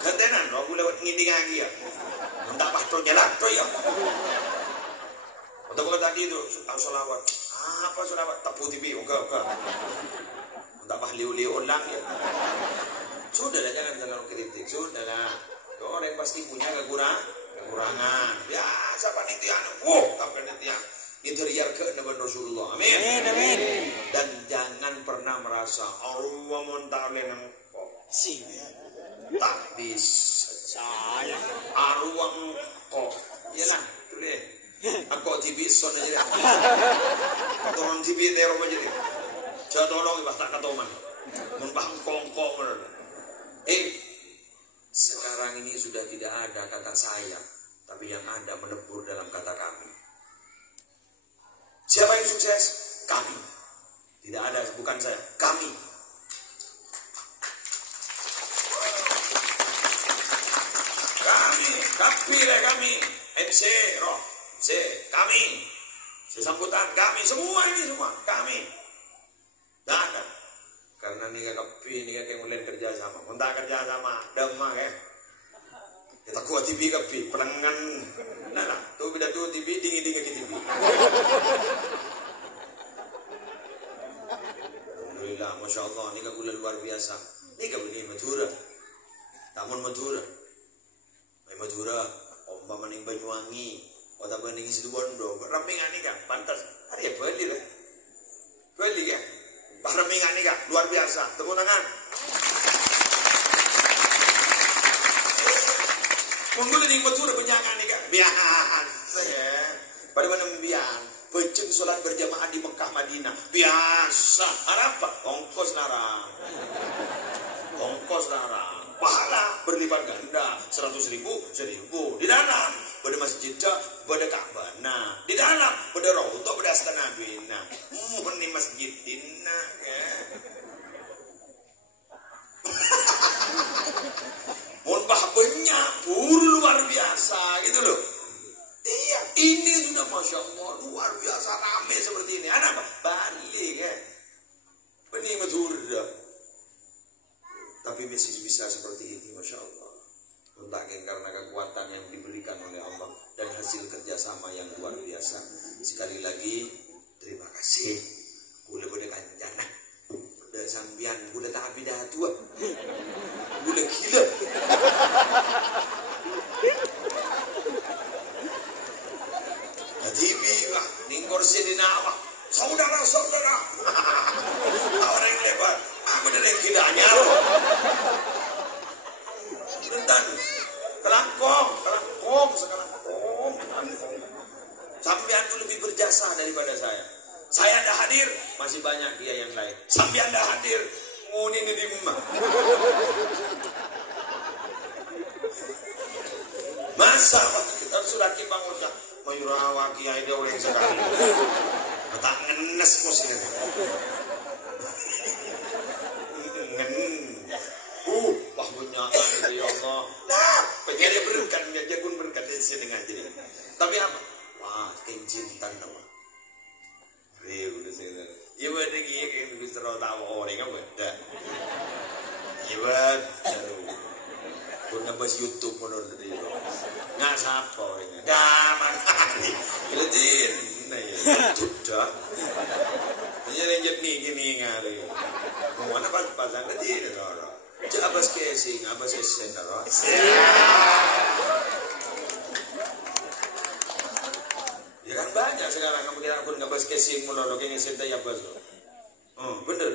Gantenan roh lewat ngiding lagi ya. Entah pastor jalan ya. Atau kalau tadi itu salawat. Apa salawat? Tapu TV enggak. Entah liu ulang ya. Sudahlah jangan kritik. Sudahlah. Orang pasti punya kekurangan. Biasa panitia. Panitia. Interior ke Nabi Rasulullah. Amin. Dan jangan pernah merasa Allah mentale nang si tak bisa arwang kok yalah tulis aku bisa aja katoran TV tero aja deh jangan tolong bahasa katoman membang kongkong sekarang ini sudah tidak ada kata saya tapi yang ada menebur dalam kata kami. Siapa yang sukses? Kami. Tidak ada, bukan saya. Kami. Kami. MC, roh. Kami. Sesambutan kami. Semua kami. Tidak ada. Karena ini kayak mulai kerja sama. Muntah kerja sama. Demah ya. Kita kuat TV kapi. Perangan. Nah. Tuh beda tuh TV. Dingin ke TV. Alhamdulillah. Masya Allah. Ini kagulan luar biasa. Ini kagulan Madura. Namun Madura. Madura, Omba maning Banyuwangi, Kota Banding Situbondo, rampingan nih kan, pantas. Ada ya beli kan, bah rampingan nih kan, luar biasa. Tepuk tangan. Mungkin ini Madura penyangan nih kan, bian, pada mana bian, peceng sholat berjamaah di Mekah Madinah, biasa. Ada apa? Ongkos larang. Pahala berlipat ganda 100.000 1.000 di dalam pada masjid pada Ka'bah di dalam pada Raudhah pada Astana Bina ini masjid dina ya mohon banyak pur luar biasa gitu loh. Iya ini sudah Masya Allah luar biasa ramai seperti ini. Ada apa? Balik ya ini Madura. Tapi masih bisa seperti ini, Masya Allah. Mungkin karena kekuatan yang diberikan oleh Allah dan hasil biasa. Sekali lagi terima kasih. Gula boleh kancana. Udah sambian gula tak habis dah tua. Gula gila. TV lah, ningkor sedinawa. Saudara-saudara. Orang lebar. Aku dari gilanya. Bentar. Kelangkong sekarang. Sampean itu lebih berjasa daripada saya. Saya dah hadir, masih banyak dia yang lain. Sampean dah hadir, nguni ni di rumah. Masa kita sudah bangunnya, mayurawa kiai dia oleh sekali. Tak ngenes musiknya. Bahmunya ya Allah. Nah, pengen berkat, dia pun berkat di sini ngaji. Tapi apa? Wah, kecintaan nama. Riu udah sih. Iya bener gini kayak bisa tahu orang kan bener. Iya bener. Pun nabas YouTube menurut dia. Nggak siapa ini. Daman kali. Iletin. Nah ya. Sudah. Ini renjet nih gini ngali. Mana pas-pasan ke dia orang. Abas casing, abas esen orang. Ya kan banyak sekarang kamu kira pun ngabas casing mulai kayak ngesen daya abas loh. Bener.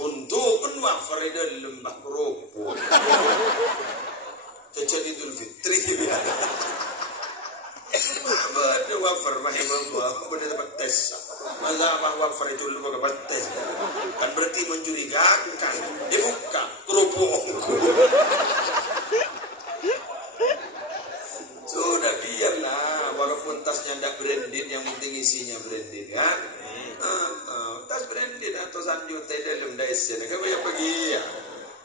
Untuk penwah Farida lembah kerupuk. Jajan Idul Fitri. Bener wafer mahimah bener dapat tes. Masa apa wafer itu lu dapat tes? Kan berarti mencurigakan. Dibuka kerupuk. Sudah biarlah, walaupun tasnya tidak branded, yang penting isinya branded kan. Tas branded atau sanjuta dalam daisnya, kamu yang pergi ya,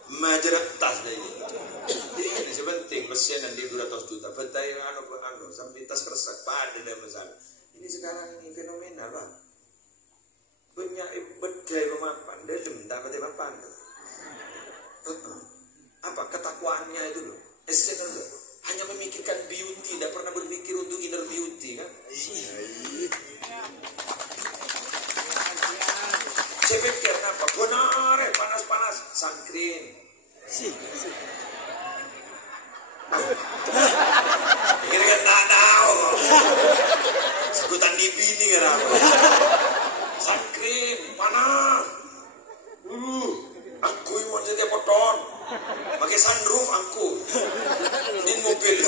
majalah tas dah ini. Ini sebenting persenan di 200 juta, betai anu sampai tas kersak pada dalam masalah. Ini sekarang ini fenomena bang. Banyak bedai pemapan, dalam tak pada papan. Apa ketakwaannya itu loh? Esensial loh. Hanya memikirkan beauty, tidak pernah berpikir untuk inner beauty kan? Saya pikir apa? Benar, panas-panas, sunscreen. Pikir kan tak tahu. Sebutan di bini kan apa? Sunscreen, panas. Aku mau jadi poton. Pakai sunroof aku di mobil.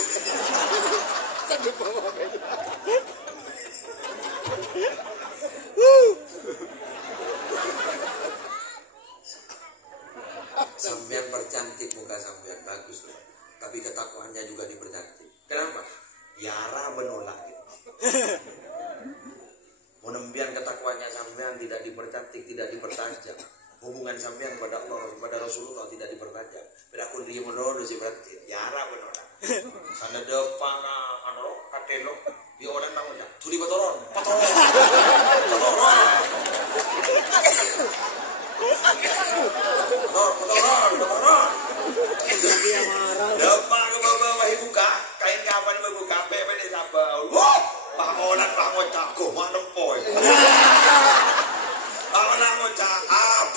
Sampean percantik muka sampean bagus loh. Tapi ketakwaannya juga dipercantik. Kenapa? Yara menolak. Menembian ketakwaannya sampean tidak dipercantik, tidak dipertajam. Hubungan sampean kepada Allah, kepada Rasulullah tidak dipertajam. Berakun dia menolak si berarti. Yara menolak. Sana depan anu katelo dia orang tahu tak? Curi patoron. Depan ke bawah buka, kain kapan buka, pepe di sabau. Wah, bangunan bangun cakup, mana poin? Bangunan ngocak,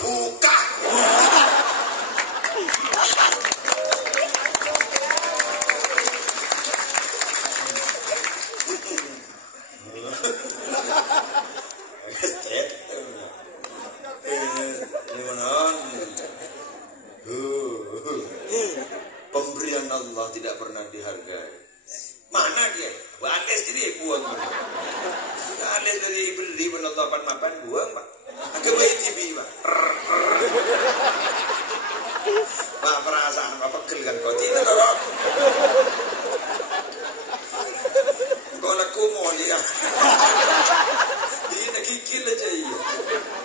buka. Pemberian Allah tidak pernah dihargai. Mana dia? Anda sendiri buang. Anda dari beri penetapan mapan buang pak. Agak baik TV pak. Pak perasaan apa pegel kan kau tidak kalau. Kau laku mau dia. Dia nak kikil aja iya.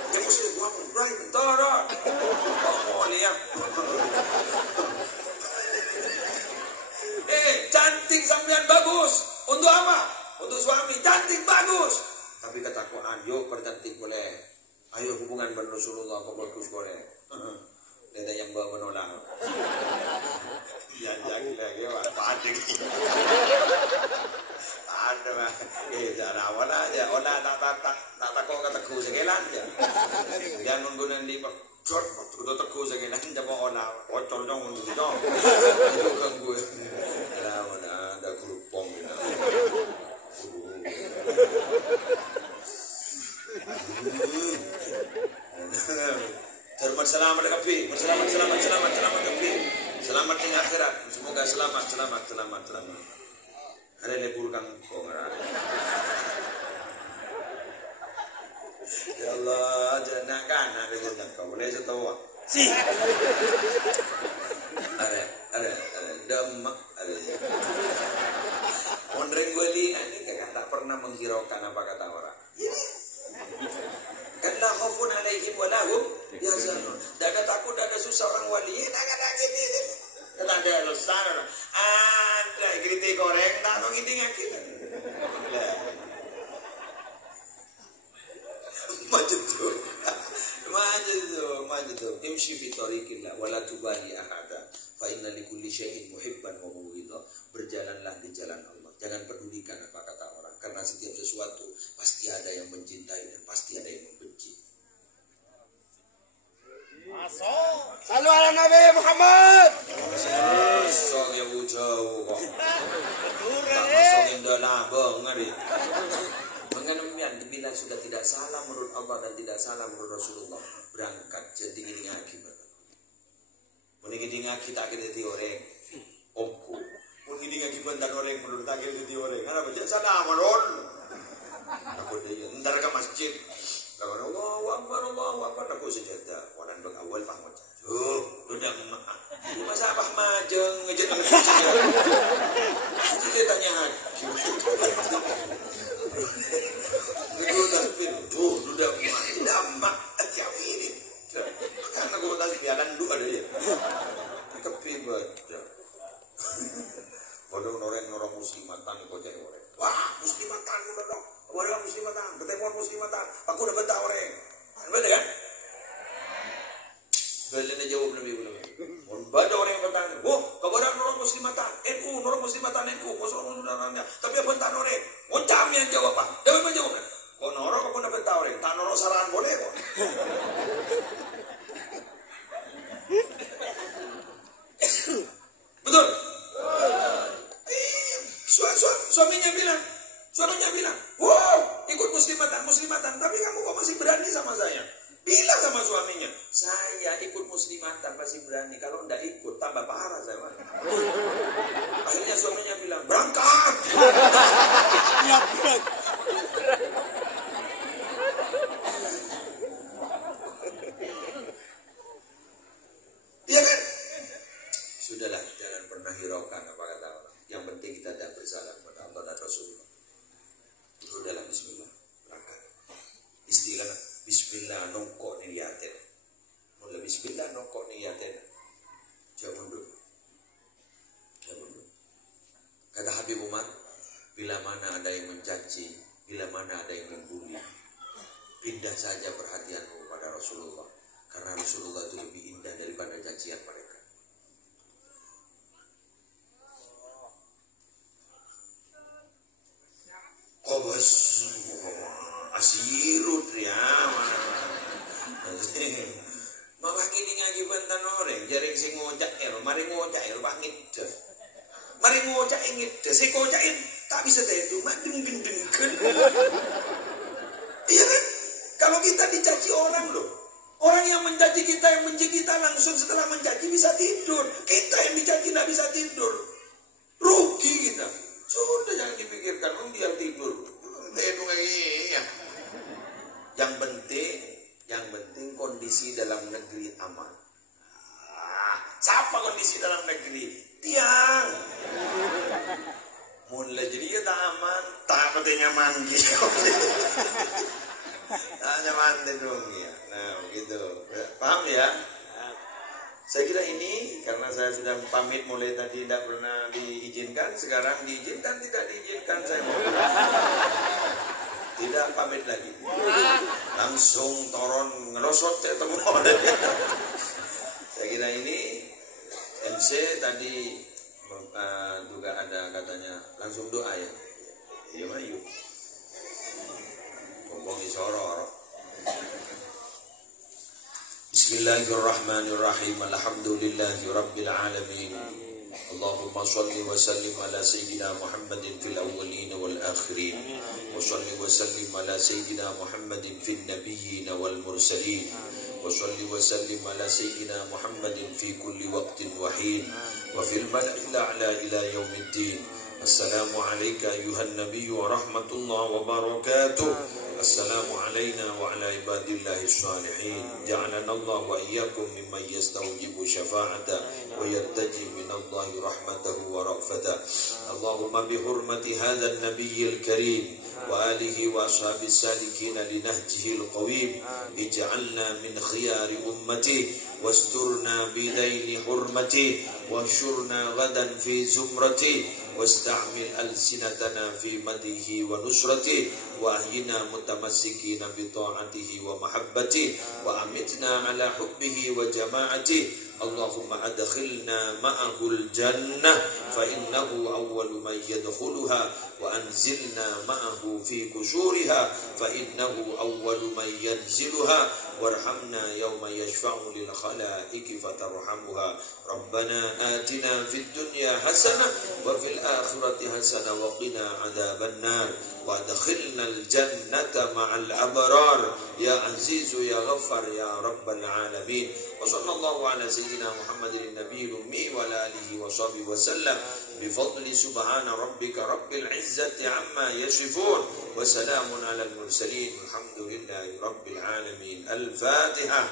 Dia mesti buang berai bentar. Kau mau dia. Cantik sampean bagus. Untuk apa? Untuk suami cantik bagus. Tapi ketakwaan, yuk percantik boleh. Ayo hubungan dengan Rasulullah kau bagus boleh. Ada yang bawa menolak. Ya jangan lagi pak. Ada pak. Jangan awal aja. Olah tak takut kata ku segelan aja. Dia nunggu nanti jod udah teku segelan aja mau olah. Ocor dong nunggu dong. Itu kan gue. Ada kerupong. Selamat kapi. Selamat kapi. Selamat di akhirat. Semoga selamat. Ada lebur kang kong. Ya Allah, jangan kan ada gondang kau boleh setawa. Si. Ada demak ada. Ondreng wali ini tak pernah menghiraukan apa kata orang. Kan la khaufun alaihim wa lahum yahzanun. Tak ada takut, tak ada susah orang wali. Tak ada gini. Tak ada losana. Ada kritik goreng tak nong ini ngakit. Maju. Imshi fi tariqillah wa la tubali ahada. Fa inna likulli syai'in muhibban wa mubghidha. Berjalanlah di jalan Allah. Jangan pedulikan apa kata orang, karena setiap sesuatu pasti ada yang mencintai dan pasti ada yang membenci. Salu ala Nabi Muhammad. Masuk ya jauh kok. Tak masuk indah labang ngari. Mengenemian bila sudah tidak salah menurut Allah dan tidak salah menurut Rasulullah, berangkat jadi ini akibat. Mungkin ngaki tak kita orang omku. Mungkin akibat dan orang menurut tak kita orang. Karena baca sana menurut. Aku dia ntar ke masjid. Kalau Allah aku sejadah. Orang awal paham macam. Udah masa apa majeng ngejek kita tanya haji. Itu tasbih. Udah tidak mak jauh ini. Karena aku tasbih akan dua ada ya. Kepibat. Bodoh orang muslimatan kau cari orang. Wah muslimatan udah dong. Orang muslimatan, ketemuan muslimatan. Aku udah bentar orang. Bener kan? Beliau jawab lebih belum. Banyak orang yang bertanya, kepada orang muslimatan, NU, orang muslimatan NU, muslimatan, tapi bentar orang. Cam yang jawab apa? Dia memang jawab. Kau norok kau pun bentar orang. Tak norok saran boleh kok. Betul. Suaminya bilang, ikut muslimatan, tapi kamu kok masih berani sama saya? Bilang sama suaminya, saya ikut muslimatan masih berani, kalau enggak ikut tambah parah saya. Akhirnya suaminya bilang, berangkat. Iya kan? Sudahlah, jangan pernah hiraukan apa kata orang. Yang penting kita tidak bersalah kepada Allah dan Rasulullah. Udahlah, bismillah, berangkat. Istilah bismillah nongkok niyatin. Mulai bismillah nongkok niyatin. Jauh mundur. Kata Habib Umar, bila mana ada yang mencaci, bila mana ada yang membuli, pindah saja perhatianmu pada Rasulullah, karena Rasulullah itu lebih indah daripada cacian mereka. Kobos asirut ya, malah kini ngaji bentan orang, jaring sing ngocak mari ngocak bangit, mari ngocak ingit, si kocakin tak bisa itu, deng. Iya kan? Kalau kita dicaci orang loh, orang yang mencaci kita, yang benci kita langsung setelah mencaci bisa tidur, kita yang dicaci tidak bisa tidur, rugi kita. Sudah jangan dipikirkan, biar tidur. Yang penting kondisi dalam negeri aman. Siapa kondisi dalam negeri? Tiang. Mulai jadi kita aman, tak pentingnya mandi. Hanya mandi dong ya. Nah begitu. Paham ya? Saya kira ini karena saya sudah pamit mulai tadi tidak pernah diizinkan, sekarang diizinkan, tidak diizinkan saya mau. Tidak pamit lagi. Langsung toron ngelosot saya temu. Saya kira ini MC tadi juga ada katanya langsung doa ya. Ya mayu. Ngomong soror. Bismillahirrahmanirrahim. Alhamdulillahi rabbil alamin. Allahumma salli wa sallim ala sayyidina Muhammadin fil awwalin wal akhirin. Wa salli wa sallim ala sayyidina Muhammadin fil nabiyyin wal mursalin. Wa salli wa sallim ala sayyidina Muhammadin fi kulli waqtin wa hin. Wa fil mala'il a'la ila yaumiddin. Assalamu alayka ayuhan nabiyyu wa rahmatullahi wa barakatuh. Assalamu alayna wa ala ibadillahi salihin. Ja'alana Allah wa iyyakum mimman yastawjibu syafa'ata wa yattaji minallahi rahmatahu wa ra'fata. Allahumma bihurmati hadzal nabiyyil karim wa alihi wa ashabis salikin linahjihil qawim ij'alna min khiyari ummati wasturna bidaini hurmati wanshurna gadan fi zumrati واستعمل ألسنتنا في مدحه ونصرته وأحينا متمسكين بطاعته ومحبته وأمتنا على حبه وجماعته اللهم أدخلنا معه الجنة فإنه أول من يدخلها وأنزلنا معه في كشورها فإنه أول من ينزلها وارحمنا يوم يشفع للخلائق فترحمها ربنا آتنا في الدنيا حسنة وفي الآخرة حسنة وقنا عذاب النار وادخلنا الجنة مع الأبرار يا عزيز يا غفر يا رب العالمين وصلى الله على سيدنا محمد النبي الأمي وعلى آله وصحبه وسلم بفضل سبحان ربك رب العزة عما يصفون وسلام على المرسلين الحمد لله رب العالمين الفاتحة.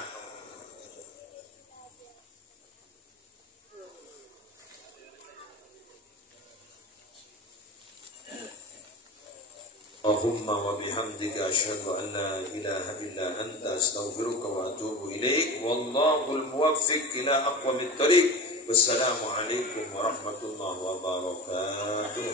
اللهم وبحمدك أشهد أن لا إله إلا أنت أستغفرك وأتوب إليك والله الموفق إلى أقوم الطريق والسلام عليكم ورحمة الله وبركاته.